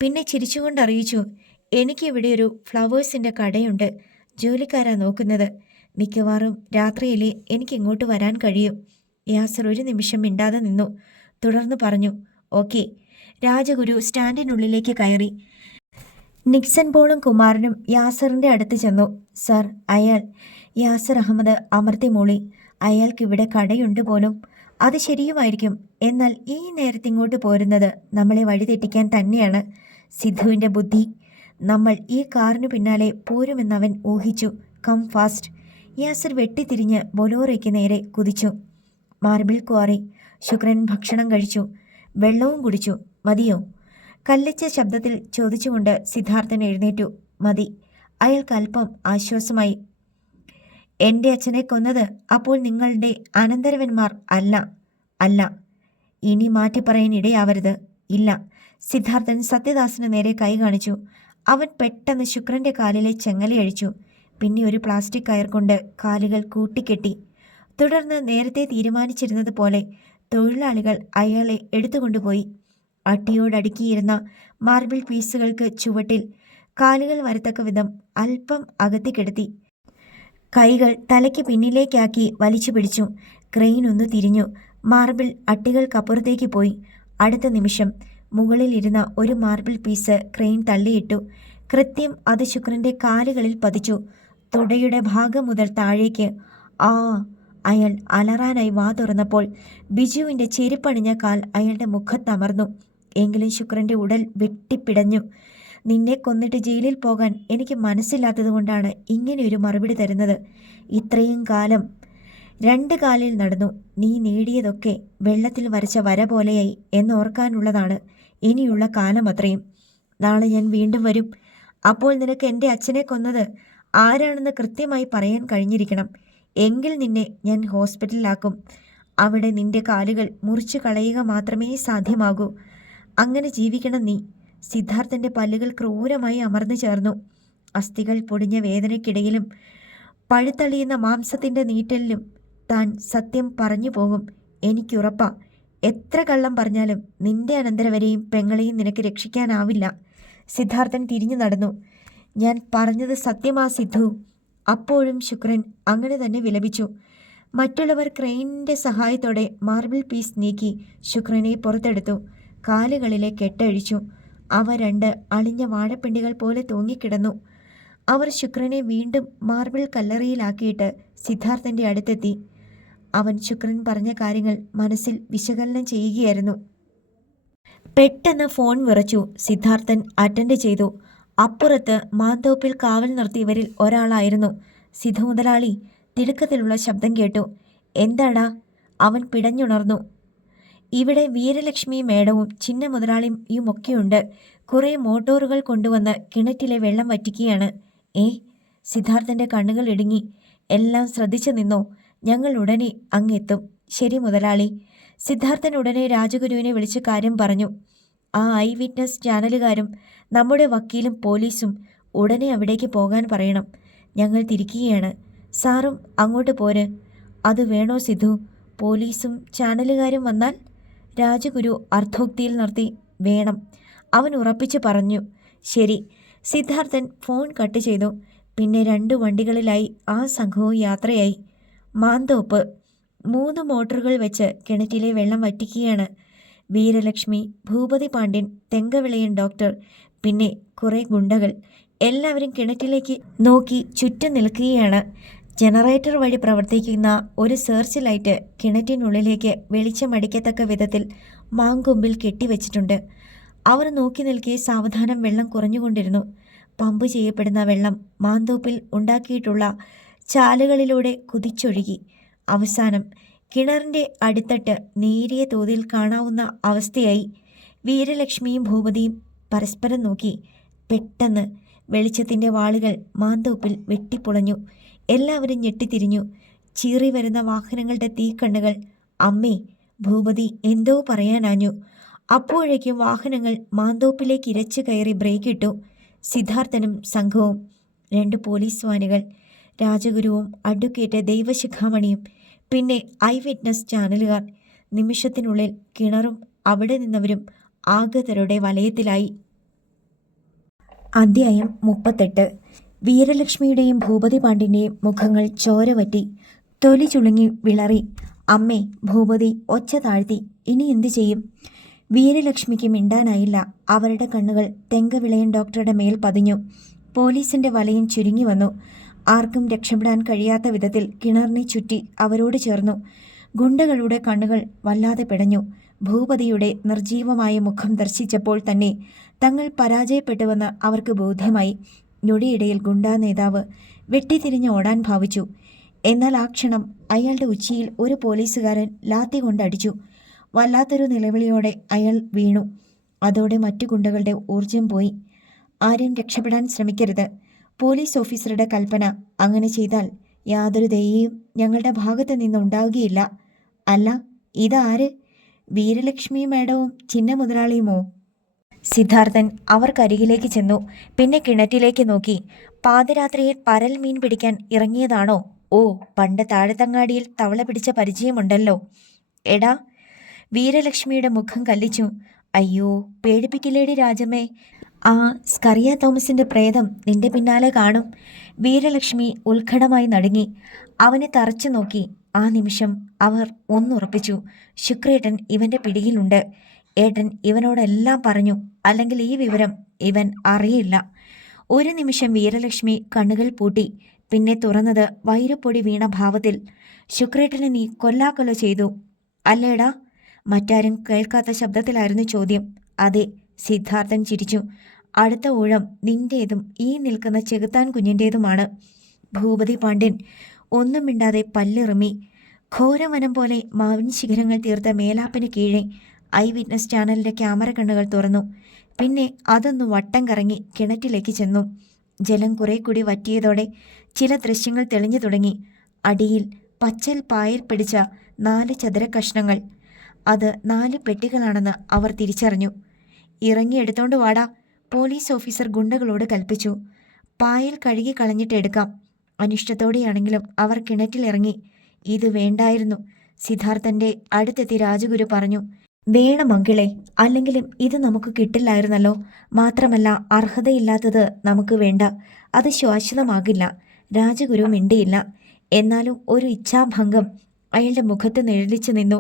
പിന്നെ ചിരിച്ചുകൊണ്ട് അറിയിച്ചു, എനിക്കിവിടെ ഒരു ഫ്ലവേഴ്സിൻ്റെ കടയുണ്ട്. ജോലിക്കാരാ നോക്കുന്നത്. മിക്കവാറും രാത്രിയിലേ എനിക്കിങ്ങോട്ട് വരാൻ കഴിയും. യാസർ ഒരു നിമിഷം മിണ്ടാതെ നിന്നു. തുടർന്ന് പറഞ്ഞു, ഓക്കെ. രാജഗുരു സ്റ്റാൻഡിനുള്ളിലേക്ക് കയറി. നിക്സൺ പോളും കുമാരനും യാസറിൻ്റെ അടുത്ത് ചെന്നു. സാർ, അയാൾ. യാസർ അഹമ്മദ് അമർത്തി മൂളി. അയാൾക്കിവിടെ കടയുണ്ട് പോലും. അത് ശരിയുമായിരിക്കും. എന്നാൽ ഈ നേരത്തിങ്ങോട്ട് പോരുന്നത് നമ്മളെ വഴിതെറ്റിക്കാൻ തന്നെയാണ്. സിദ്ധുവിൻ്റെ ബുദ്ധി. നമ്മൾ ഈ കാറിനു പിന്നാലെ പോരുമെന്നവൻ ഊഹിച്ചു. Come fast. യാസർ വെട്ടിത്തിരിഞ്ഞ് ബൊലോറയ്ക്ക് നേരെ കുതിച്ചു. Marble quarry. ശുക്രൻ ഭക്ഷണം കഴിച്ചു. വെള്ളവും കുടിച്ചു. മതിയോ? കല്ലിച്ച ശബ്ദത്തിൽ ചോദിച്ചുകൊണ്ട് സിദ്ധാർത്ഥൻ എഴുന്നേറ്റു. മതി. അയാൾക്ക് അല്പം ആശ്വാസമായി. എൻ്റെ അച്ഛനെ കൊന്നത് അപ്പോൾ നിങ്ങളുടെ അനന്തരവന്മാർ അല്ല. അല്ല. ഇനി മാറ്റിപ്പറയാൻ ഇടയാവരുത്. ഇല്ല. സിദ്ധാർത്ഥൻ സത്യദാസിന് നേരെ കൈ കാണിച്ചു. അവൻ പെട്ടെന്ന് ശുക്രൻ്റെ കാലിലെ ചെങ്ങലയഴിച്ചു. പിന്നെ ഒരു പ്ലാസ്റ്റിക് കയർ കൊണ്ട് കാലുകൾ കൂട്ടിക്കെട്ടി. തുടർന്ന് നേരത്തെ തീരുമാനിച്ചിരുന്നത് പോലെ തൊഴിലാളികൾ അയാളെ എടുത്തുകൊണ്ടുപോയി. അട്ടിയോടടുക്കിയിരുന്ന മാർബിൾ പീസുകൾക്ക് ചുവട്ടിൽ കാലുകൾ വരത്തക്ക വിധം അല്പം അകത്തി. കൈകൾ തലയ്ക്ക് പിന്നിലേക്കാക്കി വലിച്ചു പിടിച്ചു. ക്രെയിൻ ഒന്ന് തിരിഞ്ഞു. മാർബിൾ അട്ടികൾക്കപ്പുറത്തേക്ക് പോയി. അടുത്ത നിമിഷം മുകളിൽ ഇരുന്ന ഒരു മാർബിൾ പീസ് ക്രെയിൻ തള്ളിയിട്ടു. കൃത്യം അത് ശുക്രന്റെ കാലുകളിൽ പതിച്ചു. തുടയുടെ ഭാഗം മുതൽ താഴേക്ക്. ആ! അയാൾ അലറാനായി വാ തുറന്നപ്പോൾ ബിജുവിൻ്റെ ചെരുപ്പണിഞ്ഞ കാൽ അയാളുടെ മുഖത്തമർന്നു. എങ്കിലും ശുക്രന്റെ ഉടൽ വെട്ടിപ്പിടഞ്ഞു. നിന്നെ കൊന്നിട്ട് ജയിലിൽ പോകാൻ എനിക്ക് മനസ്സില്ലാത്തതുകൊണ്ടാണ് ഇങ്ങനെയൊരു മറുപടി തരുന്നത്. ഇത്രയും കാലം 2 കാലിൽ നടന്നു. നീ നേടിയതൊക്കെ വെള്ളത്തിൽ വരച്ച വര പോലെയായി എന്നോർക്കാനുള്ളതാണ് ഇനിയുള്ള കാലം അത്രയും. നാളെ ഞാൻ വീണ്ടും വരും. അപ്പോൾ നിനക്ക് എൻ്റെ അച്ഛനെ കൊന്നത് ആരാണെന്ന് കൃത്യമായി പറയാൻ കഴിഞ്ഞിരിക്കണം. എങ്കിൽ നിന്നെ ഞാൻ ഹോസ്പിറ്റലിലാക്കും. അവിടെ നിന്റെ കാലുകൾ മുറിച്ചു കളയുക മാത്രമേ സാധ്യമാകൂ. അങ്ങനെ ജീവിക്കണം നീ. സിദ്ധാർത്ഥൻ്റെ പല്ലുകൾ ക്രൂരമായി അമർന്നു ചേർന്നു. അസ്ഥികൾ പൊടിഞ്ഞ വേദനയ്ക്കിടയിലും പഴുത്തളിയുന്ന മാംസത്തിൻ്റെ നീറ്റലിലും താൻ സത്യം പറഞ്ഞു പോകും. എനിക്കുറപ്പാ. എത്ര കള്ളം പറഞ്ഞാലും നിന്റെ അനന്തരവരെയും പെങ്ങളെയും നിനക്ക് രക്ഷിക്കാനാവില്ല. സിദ്ധാർത്ഥൻ തിരിഞ്ഞു നടന്നു. ഞാൻ പറഞ്ഞത് സത്യമാ സിദ്ധു. അപ്പോഴും ശുക്രൻ അങ്ങനെ തന്നെ വിലപിച്ചു. മറ്റുള്ളവർ ക്രെയിനിൻ്റെ സഹായത്തോടെ മാർബിൾ പീസ് നീക്കി ശുക്രനെ പുറത്തെടുത്തു. കാലുകളിലെ കെട്ടഴിച്ചു. അവ 2 അളിഞ്ഞ വാഴപ്പിണ്ടികൾ പോലെ തൂങ്ങിക്കിടന്നു. അവർ ശുക്രനെ വീണ്ടും മാർബിൾ കല്ലറയിലാക്കിയിട്ട് സിദ്ധാർത്ഥൻ്റെ അടുത്തെത്തി. അവൻ ശുക്രൻ പറഞ്ഞ കാര്യങ്ങൾ മനസ്സിൽ വിശകലനം ചെയ്യുകയായിരുന്നു. പെട്ടെന്ന് ഫോൺ വിറച്ചു. സിദ്ധാർത്ഥൻ അറ്റൻഡ് ചെയ്തു. അപ്പുറത്ത് മാന്തോപ്പിൽ കാവൽ നിർത്തിയവരിൽ ഒരാളായിരുന്നു. സിദ്ധു മുതലാളി. തിടുക്കത്തിലുള്ള ശബ്ദം കേട്ടു. എന്താടാ? അവൻ പിടഞ്ഞുണർന്നു. ഇവിടെ വീരലക്ഷ്മി മേഡവും ചിന്ന മുതലാളിയുമൊക്കെയുണ്ട്. കുറേ മോട്ടോറുകൾ കൊണ്ടുവന്ന് കിണറ്റിലെ വെള്ളം വറ്റിക്കുകയാണ്. സിദ്ധാർത്ഥൻ്റെ കണ്ണുകൾ ഇടുങ്ങി. എല്ലാം ശ്രദ്ധിച്ചു നിന്നോ. ഞങ്ങൾ ഉടനെ അങ്ങെത്തും. ശരി മുതലാളി. സിദ്ധാർത്ഥൻ ഉടനെ രാജഗുരുവിനെ വിളിച്ച് കാര്യം പറഞ്ഞു. ആ ഐ വിറ്റ്നസ് ചാനലുകാരും നമ്മുടെ വക്കീലും പോലീസും ഉടനെ അവിടേക്ക് പോകാൻ പറയണം. ഞങ്ങൾ തിരിക്കുകയാണ്. സാറും അങ്ങോട്ട് പോര്. അത് വേണോ സിദ്ധു? പോലീസും ചാനലുകാരും വന്നാൽ? രാജഗുരു അർദ്ധോക്തിയിൽ നിർത്തി. വേണം. അവൻ ഉറപ്പിച്ചു പറഞ്ഞു. ശരി. സിദ്ധാർത്ഥൻ ഫോൺ കട്ട് ചെയ്തു. പിന്നെ 2 വണ്ടികളിലായി ആ സംഘവും യാത്രയായി. മാന്തോപ്പ്. 3 മോട്ടോറുകൾ വെച്ച് കിണറ്റിലെ വെള്ളം വറ്റിക്കുകയാണ്. വീരലക്ഷ്മി, ഭൂപതി പാണ്ഡ്യൻ, തെങ്കവിളയൻ ഡോക്ടർ, പിന്നെ കുറേ ഗുണ്ടകൾ. എല്ലാവരും കിണറ്റിലേക്ക് നോക്കി ചുറ്റും നിൽക്കുകയാണ്. ജനറേറ്റർ വഴി പ്രവർത്തിക്കുന്ന ഒരു സെർച്ച് ലൈറ്റ് കിണറ്റിനുള്ളിലേക്ക് വെളിച്ചമടിക്കത്തക്ക വിധത്തിൽ മാങ്കൊമ്പിൽ കെട്ടിവെച്ചിട്ടുണ്ട്. അവർ നോക്കി നിൽക്കെ സാവധാനം വെള്ളം കുറഞ്ഞുകൊണ്ടിരുന്നു. പമ്പ് ചെയ്യപ്പെടുന്ന വെള്ളം മാന്തോപ്പിൽ ഉണ്ടാക്കിയിട്ടുള്ള ചാലുകളിലൂടെ കുതിച്ചൊഴുകി. അവസാനം കിണറിൻ്റെ അടിത്തട്ട് നേരിയ തോതിൽ കാണാവുന്ന അവസ്ഥയായി. വീരലക്ഷ്മിയും ഭൂപതിയും പരസ്പരം നോക്കി. പെട്ടെന്ന് വെളിച്ചത്തിൻ്റെ വാളുകൾ മാന്തോപ്പിൽ വെട്ടിപ്പൊളഞ്ഞു. എല്ലാവരും ഞെട്ടിത്തിരിഞ്ഞു. ചീറി വരുന്ന വാഹനങ്ങളുടെ തീക്കണ്ണുകൾ. അമ്മേ! ഭൂപതി എന്തോ പറയാനാഞ്ഞു. അപ്പോഴേക്കും വാഹനങ്ങൾ മാന്തോപ്പിലേക്ക് ഇരച്ചു കയറി ബ്രേക്കിട്ടു. സിദ്ധാർത്ഥനും സംഘവും. 2 പോലീസ് വാനുകൾ. രാജഗുരുവും അഡ്വക്കേറ്റ് ദൈവശിഖാമണിയും. പിന്നെ ഐ വിറ്റ്നസ് ചാനലുകാർ. നിമിഷത്തിനുള്ളിൽ കിണറും അവിടെ നിന്നവരും ആഗതരുടെ വലയത്തിലായി. അധ്യായം 38. വീരലക്ഷ്മിയുടെയും ഭൂപതി പാണ്ഡ്യൻ്റെയും മുഖങ്ങൾ ചോരവറ്റി. തൊലി ചുളുങ്ങി വിളറി. അമ്മേ! ഭൂപതി ഒച്ച താഴ്ത്തി. ഇനി എന്തു ചെയ്യും? വീരലക്ഷ്മിക്ക് മിണ്ടാനായില്ല. അവരുടെ കണ്ണുകൾ തെങ്കവിളയൻ ഡോക്ടറുടെ മേൽ പതിഞ്ഞു. പോലീസിൻ്റെ വലയം ചുരുങ്ങി വന്നു. ആർക്കും രക്ഷപ്പെടാൻ കഴിയാത്ത വിധത്തിൽ കിണറിനെ ചുറ്റി അവരോട് ചേർന്നു. ഗുണ്ടകളുടെ കണ്ണുകൾ വല്ലാതെ പിടഞ്ഞു. ഭൂപതിയുടെ നിർജീവമായ മുഖം ദർശിച്ചപ്പോൾ തന്നെ തങ്ങൾ പരാജയപ്പെട്ടുവെന്ന് അവർക്ക് ബോധ്യമായി. ഞൊടിയിടയിൽ ഗുണ്ടാ നേതാവ് വെട്ടിത്തിരിഞ്ഞ് ഓടാൻ ഭാവിച്ചു. എന്നാൽ ആ ക്ഷണം അയാളുടെ ഉച്ചിയിൽ ഒരു പോലീസുകാരൻ ലാത്തി കൊണ്ടടിച്ചു. വല്ലാത്തൊരു നിലവിളിയോടെ അയാൾ വീണു. അതോടെ മറ്റു ഗുണ്ടകളുടെ ഊർജം പോയി. ആരും രക്ഷപ്പെടാൻ ശ്രമിക്കരുത്. പോലീസ് ഓഫീസറുടെ കൽപ്പന. അങ്ങനെ ചെയ്താൽ യാതൊരു ദയയും ഞങ്ങളുടെ ഭാഗത്ത് നിന്നുണ്ടാവുകയില്ല. അല്ല, ഇതാര്? വീരലക്ഷ്മി മേഡവും ചിന്ന മുതലാളിയുമോ? സിദ്ധാർത്ഥൻ അവർക്കരികിലേക്ക് ചെന്നു. പിന്നെ കിണറ്റിലേക്ക് നോക്കി. പാതിരാത്രിയിൽ പരൽ മീൻ പിടിക്കാൻ ഇറങ്ങിയതാണോ? ഓ, പണ്ട് താഴത്തങ്ങാടിയിൽ തവള പിടിച്ച പരിചയമുണ്ടല്ലോ. എടാ, വീരലക്ഷ്മിയുടെ മുഖം കല്ലിച്ചു. അയ്യോ, പേടിപ്പിക്കില്ലേടി രാജമ്മേ. ആ സ്കറിയ തോമസിന്റെ പ്രേതം നിന്റെ പിന്നാലെ കാണും. വീരലക്ഷ്മി ഉത്കടമായി നടുങ്ങി. അവനെ തറച്ചു നോക്കി. ആ നിമിഷം അവർ ഒന്നുറപ്പിച്ചു. ശുക്രേട്ടൻ ഇവന്റെ പിടിയിലുണ്ട്. ഏട്ടൻ ഇവനോടെല്ലാം പറഞ്ഞു. അല്ലെങ്കിൽ ഈ വിവരം ഇവൻ അറിയില്ല. ഒരു നിമിഷം വീരലക്ഷ്മി കണ്ണുകൾ പൂട്ടി. പിന്നെ തുറന്നത് വൈരപ്പൊടി വീണ ഭാവത്തിൽ. ശുക്രേട്ടനെ നീ കൊല്ലാക്കൊല ചെയ്തു അല്ലേടാ? മറ്റാരും കേൾക്കാത്ത ശബ്ദത്തിലായിരുന്നു ചോദ്യം. അതെ, സിദ്ധാർത്ഥൻ ചിരിച്ചു. അടുത്ത ഊഴം നിന്റേതും ഈ നിൽക്കുന്ന ചെകുത്താൻ കുഞ്ഞിൻ്റേതുമാണ്. ഭൂപതി പാണ്ഡ്യൻ ഒന്നും മിണ്ടാതെ പല്ലിറുമി. ഘോരവനം പോലെ മാവിൻ ശിഖരങ്ങൾ തീർത്ത മേലാപ്പിന് കീഴെ ഐ വിറ്റ്നസ് ചാനലിൻ്റെ ക്യാമറ കണ്ണുകൾ തുറന്നു. പിന്നെ അതൊന്ന് വട്ടം കറങ്ങി കിണറ്റിലേക്ക് ചെന്നു. ജലം കുറെ കൂടി വറ്റിയതോടെ ചില ദൃശ്യങ്ങൾ തെളിഞ്ഞു തുടങ്ങി. അടിയിൽ പച്ചൽ പായൽ പിടിച്ച 4 ചതുര കഷ്ണങ്ങൾ. അത് 4 പെട്ടികളാണെന്ന് അവർ തിരിച്ചറിഞ്ഞു. ഇറങ്ങിയെടുത്തോണ്ട് വാടാ, പോലീസ് ഓഫീസർ ഗുണ്ടകളോട് കൽപ്പിച്ചു. പായൽ കഴുകി കളഞ്ഞിട്ട് എടുക്കാം. അനിഷ്ടത്തോടെയാണെങ്കിലും അവർ കിണറ്റിലിറങ്ങി. ഇത് വേണ്ടായിരുന്നു, സിദ്ധാർത്ഥന്റെ അടുത്തെത്തി രാജഗുരു പറഞ്ഞു. വേണം അങ്കിളെ, അല്ലെങ്കിലും ഇത് നമുക്ക് കിട്ടില്ലായിരുന്നല്ലോ. മാത്രമല്ല, അർഹതയില്ലാത്തത് നമുക്ക് വേണ്ട. അത് ശാശ്വതമാകില്ല. രാജഗുരു മിണ്ടിയില്ല. എന്നാലും ഒരു ഇച്ഛാഭംഗം അയാളുടെ മുഖത്ത് നിഴലിച്ചു നിന്നു.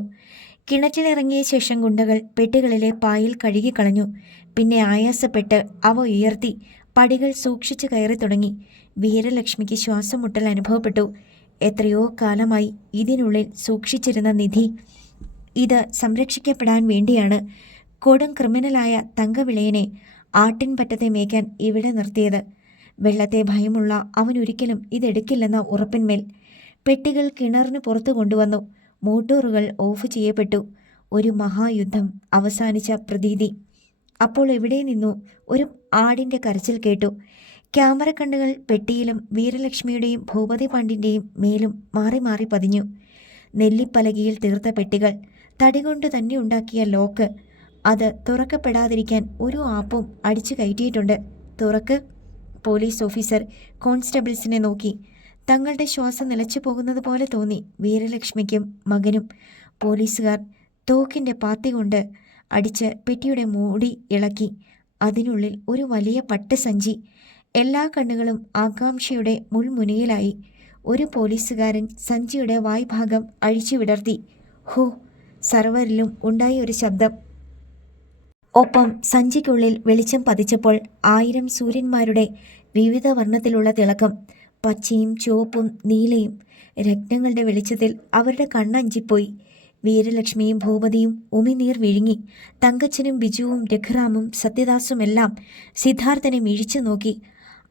കിണറ്റിലിറങ്ങിയ ശേഷം ഗുണ്ടകൾ പെട്ടികളിലെ പായൽ കഴുകിക്കളഞ്ഞു. പിന്നെ ആയാസപ്പെട്ട് അവ ഉയർത്തി പടികൾ സൂക്ഷിച്ചു കയറി തുടങ്ങി. വീരലക്ഷ്മിക്ക് ശ്വാസം മുട്ടൽ അനുഭവപ്പെട്ടു. എത്രയോ കാലമായി ഇതിനുള്ളിൽ സൂക്ഷിച്ചിരുന്ന നിധി. ഇത് സംരക്ഷിക്കപ്പെടാൻ വേണ്ടിയാണ് കൊടും ക്രിമിനലായ തങ്കവിളയനെ ആട്ടിൻപറ്റത്തെ മേയ്ക്കാൻ ഇവിടെ നിർത്തിയത്. വെള്ളത്തെ ഭയമുള്ള അവനൊരിക്കലും ഇതെടുക്കില്ലെന്ന ഉറപ്പിന്മേൽ പെട്ടികൾ കിണറിന് പുറത്തു കൊണ്ടുവന്നു. മോട്ടോറുകൾ ഓഫ് ചെയ്യപ്പെട്ടു. ഒരു മഹായുദ്ധം അവസാനിച്ച പ്രതീതി. അപ്പോൾ എവിടെ നിന്നു ഒരു ആടിൻ്റെ കരച്ചിൽ കേട്ടു. ക്യാമറ കണ്ണുകൾ പെട്ടിയിലും വീരലക്ഷ്മിയുടെയും ഭൂപതി പാണ്ഡ്യൻ്റെയും മേലും മാറി മാറി പതിഞ്ഞു. നെല്ലിപ്പലകയിൽ തീർത്ത പെട്ടികൾ, തടികൊണ്ട് തന്നെ ഉണ്ടാക്കിയ ലോക്ക്. അത് തുറക്കപ്പെടാതിരിക്കാൻ ഒരു ആപ്പും അടിച്ചു കയറ്റിയിട്ടുണ്ട്. തുറക്ക്. പോലീസ് ഓഫീസർ കോൺസ്റ്റബിൾസിനെ നോക്കി. തങ്ങളുടെ ശ്വാസം നിലച്ചു പോകുന്നത് പോലെ തോന്നി വീരലക്ഷ്മിക്കും മകനും. പോലീസുകാർ തോക്കിൻ്റെ പാത്തി കൊണ്ട് അടിച്ച് പെട്ടിയുടെ മൂടി ഇളക്കി. അതിനുള്ളിൽ ഒരു വലിയ പട്ടുസഞ്ചി. എല്ലാ കണ്ണുകളും ആകാംക്ഷയുടെ മുൾമുനയിലായി. ഒരു പോലീസുകാരൻ സഞ്ചിയുടെ വായ്ഭാഗം അഴിച്ചു വിടർത്തി. ഹോ! സർവരിലും ഉണ്ടായ ഒരു ശബ്ദം. ഒപ്പം സഞ്ചിക്കുള്ളിൽ വെളിച്ചം പതിച്ചപ്പോൾ 1000 സൂര്യന്മാരുടെ വിവിധ വർണ്ണത്തിലുള്ള തിളക്കം. പച്ചയും ചുവപ്പും നീലയും. രത്നങ്ങളുടെ വെളിച്ചത്തിൽ അവരുടെ കണ്ണഞ്ചിപ്പോയി. വീരലക്ഷ്മിയും ഭൂപതിയും ഉമിനീർ വിഴുങ്ങി. തങ്കച്ചനും ബിജുവും രഘുറാമും സത്യദാസുമെല്ലാം സിദ്ധാർത്ഥനെ മിഴിച്ചു നോക്കി.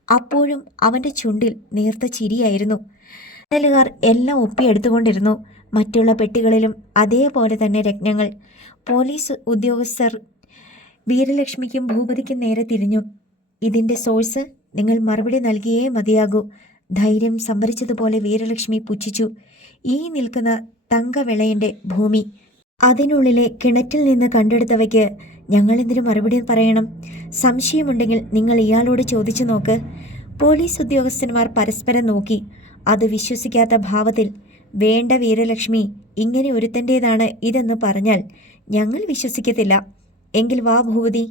അപ്പോഴും അവൻ്റെ ചുണ്ടിൽ നേർത്ത ചിരിയായിരുന്നു. ലുകാർ എല്ലാം ഒപ്പിയെടുത്തുകൊണ്ടിരുന്നു. മറ്റുള്ള പെട്ടികളിലും അതേപോലെ തന്നെ രത്നങ്ങൾ. പോലീസ് ഉദ്യോഗസ്ഥർ വീരലക്ഷ്മിക്കും ഭൂപതിക്കും നേരെ തിരിഞ്ഞു. ഇതിൻ്റെ സോഴ്സ് നിങ്ങൾ മറുപടി നൽകിയേ മതിയാകൂ. ധൈര്യം സംഭരിച്ചതുപോലെ വീരലക്ഷ്മി പുച്ഛിച്ചു. ഈ നിൽക്കുന്ന തങ്കവിളയൻ്റെ ഭൂമി, അതിനുള്ളിലെ കിണറ്റിൽ നിന്ന് കണ്ടെടുത്തവയ്ക്ക് ഞങ്ങളെന്തിനു മറുപടി പറയണം? സംശയമുണ്ടെങ്കിൽ നിങ്ങൾ ഇയാളോട് ചോദിച്ചു നോക്ക്. പോലീസ് ഉദ്യോഗസ്ഥന്മാർ പരസ്പരം നോക്കി. അത് വിശ്വസിക്കാത്ത ഭാവത്തിൽ. വേണ്ട വീരലക്ഷ്മി, ഇങ്ങനെ ഒരുത്തൻ്റേതാണ് ഇതെന്ന് പറഞ്ഞാൽ ഞങ്ങൾ വിശ്വസിക്കത്തില്ല. എങ്കിൽ വാ ഭൂപതി.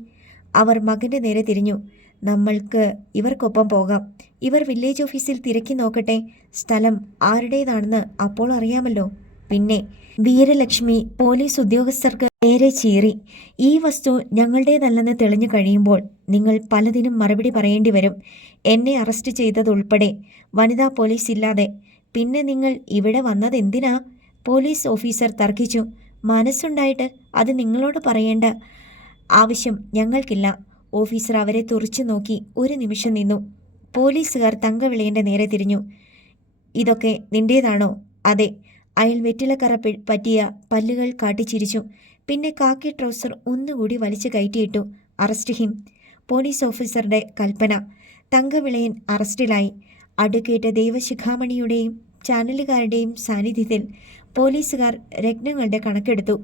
അവർ മകൻ്റെ നേരെ തിരിഞ്ഞു. നമ്മൾക്ക് ഇവർക്കൊപ്പം പോകാം. ഇവർ വില്ലേജ് ഓഫീസിൽ തിരക്കി നോക്കട്ടെ. സ്ഥലം ആരുടേതാണെന്ന് അപ്പോൾ അറിയാമല്ലോ. പിന്നെ വീരലക്ഷ്മി പോലീസ് ഉദ്യോഗസ്ഥർക്ക് നേരെ ചീറി. ഈ വസ്തു ഞങ്ങളുടേതല്ലെന്ന് തെളിഞ്ഞു കഴിയുമ്പോൾ നിങ്ങൾ പലതിനും മറുപടി പറയേണ്ടി വരും. എന്നെ അറസ്റ്റ് ചെയ്തതുൾപ്പെടെ. വനിതാ പോലീസ് ഇല്ലാതെ. പിന്നെ നിങ്ങൾ ഇവിടെ വന്നതെന്തിനാ? Police officer തർക്കിച്ചു. മനസ്സുണ്ടായിട്ട് അത് നിങ്ങളോട് പറയേണ്ട ആവശ്യം ഞങ്ങൾക്കില്ല. ഓഫീസർ അവരെ തുറച്ചു നോക്കി ഒരു നിമിഷം നിന്നു. പോലീസുകാർ തങ്കവിളയൻ്റെ നേരെ തിരിഞ്ഞു. ഇതൊക്കെ നിന്റേതാണോ? അതെ. അയാൾ വെറ്റിലക്കറ പറ്റിയ പല്ലുകൾ കാട്ടിച്ചിരിച്ചു. പിന്നെ കാക്കി ട്രൗസർ ഒന്നുകൂടി വലിച്ചു കയറ്റിയിട്ടു. Arrest him. പോലീസ് ഓഫീസറുടെ കൽപ്പന. തങ്കവിളയൻ അറസ്റ്റിലായി. അഡ്വക്കേറ്റ് ദൈവശിഖാമണിയുടെയും ചാനലുകാരുടെയും സാന്നിധ്യത്തിൽ പോലീസുകാർ രത്നങ്ങളുടെ കണക്കെടുത്തു.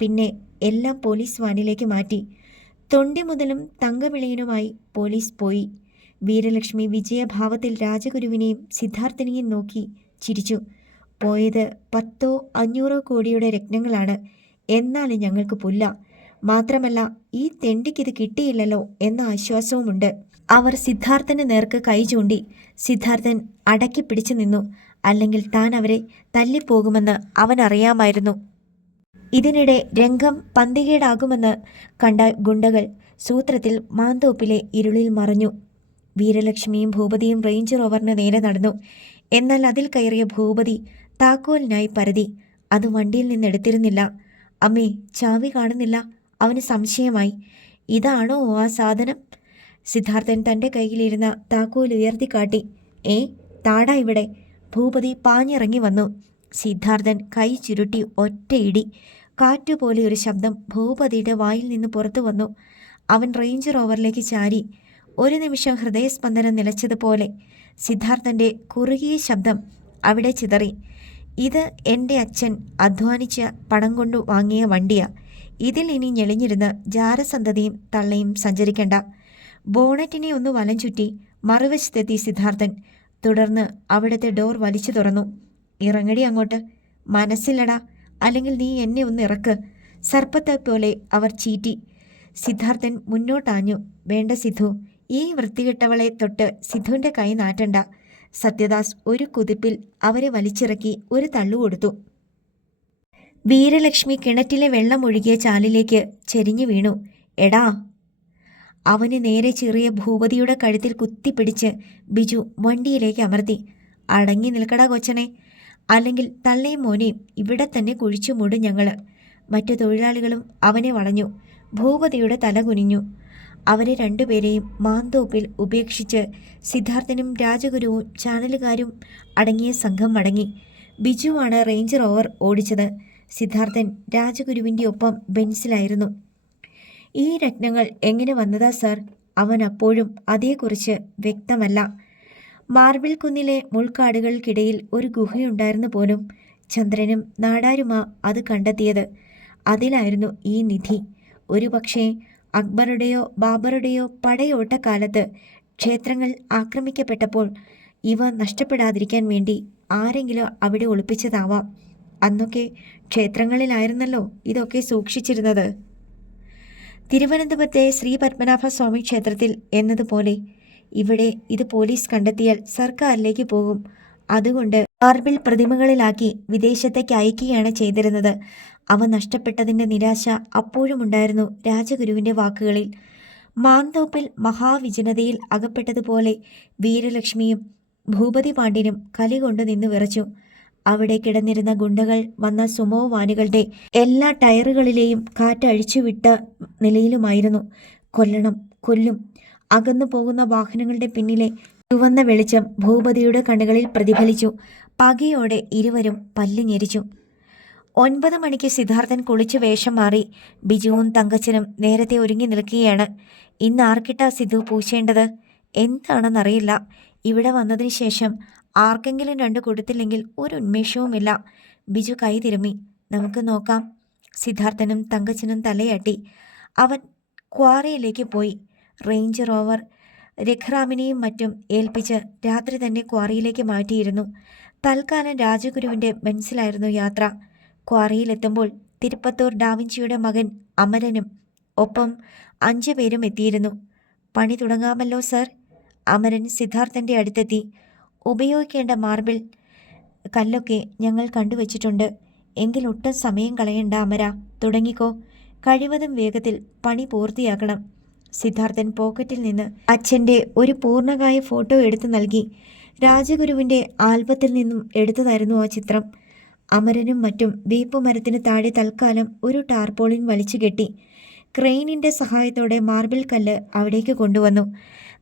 പിന്നെ എല്ലാം പോലീസ് വാനിലേക്ക് മാറ്റി. തൊണ്ടി മുതലും തങ്കവിളയനുമായി പോലീസ് പോയി. വീരലക്ഷ്മി വിജയഭാവത്തിൽ രാജഗുരുവിനെയും സിദ്ധാർത്ഥനെയും നോക്കി ചിരിച്ചു. പോയത് 10-500 കോടിയുടെ രത്നങ്ങളാണ്. എന്നാലും ഞങ്ങൾക്ക് പുല്ല. മാത്രമല്ല ഈ തെണ്ടിക്കിത് കിട്ടിയില്ലല്ലോ എന്ന ആശ്വാസവുമുണ്ട്. അവർ സിദ്ധാർത്ഥന് നേർക്ക് കൈ ചൂണ്ടി. സിദ്ധാർത്ഥൻ അടക്കി പിടിച്ചു നിന്നു. അല്ലെങ്കിൽ താൻ അവരെ തല്ലിപ്പോകുമെന്ന് അവനറിയാമായിരുന്നു. ഇതിനിടെ രംഗം പന്തികേടാകുമെന്ന് കണ്ട ഗുണ്ടകൾ സൂത്രത്തിൽ മാന്തോപ്പിലെ ഇരുളിൽ മറഞ്ഞു. വീരലക്ഷ്മിയും ഭൂപതിയും റേഞ്ച് റോവറിന് നേരെ നടന്നു. എന്നാൽ അതിൽ കയറിയ ഭൂപതി താക്കോലിനായി പരതി. അത് വണ്ടിയിൽ നിന്നെടുത്തിരുന്നില്ല. അമ്മേ, ചാവി കാണുന്നില്ല. അവന് സംശയമായി. ഇതാണോ ആ സാധനം? സിദ്ധാർത്ഥൻ തൻ്റെ കയ്യിലിരുന്ന താക്കോൽ ഉയർത്തിക്കാട്ടി. താടാ ഇവിടെ. ഭൂപതി പാഞ്ഞിറങ്ങി വന്നു. സിദ്ധാർത്ഥൻ കൈ ചുരുട്ടി ഒറ്റയിടി. കാറ്റുപോലെ ഒരു ശബ്ദം ഭൂപതിയുടെ വായിൽ നിന്ന് പുറത്തു വന്നു. അവൻ റേഞ്ച് റോവറിലേക്ക് ചാരി. ഒരു നിമിഷം ഹൃദയസ്പന്ദനം നിലച്ചതുപോലെ സിദ്ധാർത്ഥൻ്റെ കുറുകിയ ശബ്ദം അവിടെ ചിതറി. ഇത് എൻ്റെ അച്ഛൻ അധ്വാനിച്ച പണം കൊണ്ടു വാങ്ങിയ വണ്ടിയാ. ഇതിൽ ഇനി ഞെളിഞ്ഞിരുന്ന് ജാരസന്തതിയും തള്ളയും സഞ്ചരിക്കണ്ട. ബോണറ്റിനെ ഒന്ന് വലം ചുറ്റി മറുവശത്തെത്തി സിദ്ധാർത്ഥൻ. തുടർന്ന് അവിടുത്തെ ഡോർ വലിച്ചു തുറന്നു. ഇറങ്ങടി അങ്ങോട്ട്. മനസ്സില്ലടാ, അല്ലെങ്കിൽ നീ എന്നെ ഒന്ന് ഇറക്ക്. സർപ്പത്തെ പോലെ അവർ ചീറ്റി. സിദ്ധാർത്ഥൻ മുന്നോട്ടാഞ്ഞു. വേണ്ട സിദ്ധു, ഈ വൃത്തികെട്ടവളെ തൊട്ട് സിദ്ധുവിൻ്റെ കൈ നാട്ടണ്ട. സത്യദാസ് ഒരു കുതിപ്പിൽ അവരെ വലിച്ചിറക്കി ഒരു തള്ളുകൊടുത്തു. വീരലക്ഷ്മി കിണറ്റിലെ വെള്ളമൊഴുകിയ ചാലിലേക്ക് ചെരിഞ്ഞു വീണു. എടാ! അവന് നേരെ ചെറിയ ഭൂപതിയുടെ കഴുത്തിൽ കുത്തിപ്പിടിച്ച് ബിജു വണ്ടിയിലേക്ക് അമർത്തി. അടങ്ങി നിൽക്കടാ കൊച്ചനെ, അല്ലെങ്കിൽ തള്ളയും മോനെയും ഇവിടെ തന്നെ കുഴിച്ചു മൂടും ഞങ്ങൾ. മറ്റു തൊഴിലാളികളും അവനെ വളഞ്ഞു. ഭൂപതിയുടെ തല കുനിഞ്ഞു. അവരെ രണ്ടുപേരെയും മാന്തോപ്പിൽ ഉപേക്ഷിച്ച് സിദ്ധാർത്ഥനും രാജഗുരുവും ചാനലുകാരും അടങ്ങിയ സംഘം മടങ്ങി. ബിജുവാണ് റേഞ്ച് റോവർ ഓടിച്ചത്. സിദ്ധാർത്ഥൻ രാജഗുരുവിൻ്റെ ഒപ്പം ബെൻസിലായിരുന്നു. ഈ രത്നങ്ങൾ എങ്ങനെ വന്നതാ സാർ? അവൻ അപ്പോഴും അതേക്കുറിച്ച് വ്യക്തമല്ല. മാർബിൾ കുന്നിലെ മുൾക്കാടുകൾക്കിടയിൽ ഒരു ഗുഹയുണ്ടായിരുന്നു പോലും. ചന്ദ്രനും നാടാരുമാ അത് കണ്ടെത്തിയത്. അതിലായിരുന്നു ഈ നിധി. ഒരു പക്ഷേ അക്ബറുടെയോ ബാബറുടെയോ പടയോട്ടക്കാലത്ത് ക്ഷേത്രങ്ങൾ ആക്രമിക്കപ്പെട്ടപ്പോൾ ഇവ നഷ്ടപ്പെടാതിരിക്കാൻ വേണ്ടി ആരെങ്കിലും അവിടെ ഒളിപ്പിച്ചതാവാം. അന്നൊക്കെ ക്ഷേത്രങ്ങളിലായിരുന്നല്ലോ ഇതൊക്കെ സൂക്ഷിച്ചിരുന്നത്. തിരുവനന്തപുരത്തെ ശ്രീ പത്മനാഭസ്വാമി ക്ഷേത്രത്തിൽ എന്നതുപോലെ ഇവിടെ ഇത് പോലീസ് കണ്ടെത്തിയാൽ സർക്കാരിലേക്ക് പോകും. അതുകൊണ്ട് മാർബിൾ പ്രതിമകളിലാക്കി വിദേശത്തേക്ക് അയക്കുകയാണ് ചെയ്തിരുന്നത്. അവ നഷ്ടപ്പെട്ടതിൻ്റെ നിരാശ അപ്പോഴുമുണ്ടായിരുന്നു രാജഗുരുവിൻ്റെ വാക്കുകളിൽ. മാന്തോപ്പിൽ മഹാവിജനതയിൽ അകപ്പെട്ടതുപോലെ വീരലക്ഷ്മിയും ഭൂപതി പാണ്ഡ്യനും കലി കൊണ്ട് നിന്ന് വിറച്ചു. അവിടെ കിടന്നിരുന്ന ഗുണ്ടകൾ വന്ന സുമോ വാനുകളുടെ എല്ലാ ടയറുകളിലെയും കാറ്റ് അഴിച്ചുവിട്ട നിലയിലുമായിരുന്നു. കൊല്ലണം, കൊല്ലും. അകന്നു പോകുന്ന വാഹനങ്ങളുടെ പിന്നിലെ ചുവന്ന വെളിച്ചം ഭൂപതിയുടെ കണ്ണുകളിൽ പ്രതിഫലിച്ചു. പകയോടെ ഇരുവരും പല്ല് ഞെരിച്ചു. 9 മണിക്ക് സിദ്ധാർത്ഥൻ കുളിച്ച് വേഷം മാറി. ബിജുവും തങ്കച്ചനും നേരത്തെ ഒരുങ്ങി നിൽക്കുകയാണ്. ഇന്ന് ആർക്കിട്ടാ സിദ്ധു പൂശേണ്ടത്? എന്താണെന്നറിയില്ല. ഇവിടെ വന്നതിന് ശേഷം ആർക്കെങ്കിലും 2 കൊടുത്തില്ലെങ്കിൽ ഒരു ഉന്മേഷവുമില്ല. ബിജു കൈ തിരുമ്മി. നമുക്ക് നോക്കാം. സിദ്ധാർത്ഥനും തങ്കച്ചനും തലയാട്ടി. അവൻ ക്വാറിയിലേക്ക് പോയി. റേഞ്ച് റോവർ രഘുറാമിനെയും മറ്റും ഏൽപ്പിച്ച് രാത്രി തന്നെ ക്വാറിയിലേക്ക് മാറ്റിയിരുന്നു. തൽക്കാലം രാജഗുരുവിൻ്റെ ബെൻസിലായിരുന്നു യാത്ര. ക്വാറിയിലെത്തുമ്പോൾ തിരുപ്പത്തൂർ ഡാവിഞ്ചിയുടെ മകൻ അമരനും ഒപ്പം 5 പേരും എത്തിയിരുന്നു. പണി തുടങ്ങാമല്ലോ സർ? അമരൻ സിദ്ധാർത്ഥൻ്റെ അടുത്തെത്തി. ഉപയോഗിക്കേണ്ട മാർബിൾ കല്ലൊക്കെ ഞങ്ങൾ കണ്ടുവച്ചിട്ടുണ്ട്. എങ്കിലൊട്ടും സമയം കളയണ്ട അമര, തുടങ്ങിക്കോ. കഴിവതും വേഗത്തിൽ പണി പൂർത്തിയാക്കണം. സിദ്ധാർത്ഥൻ പോക്കറ്റിൽ നിന്ന് അച്ഛൻ്റെ ഒരു പൂർണ്ണകായ ഫോട്ടോ എടുത്തു നൽകി. രാജഗുരുവിൻ്റെ ആൽബത്തിൽ നിന്നും എടുത്തതായിരുന്നു ആ ചിത്രം. അമരനും മറ്റും വേപ്പുമരത്തിന് താഴെ തൽക്കാലം ഒരു ടാർപോളിൻ വലിച്ചു കെട്ടി. ക്രെയിനിൻ്റെ സഹായത്തോടെ മാർബിൾ കല്ല് അവിടേക്ക് കൊണ്ടുവന്നു.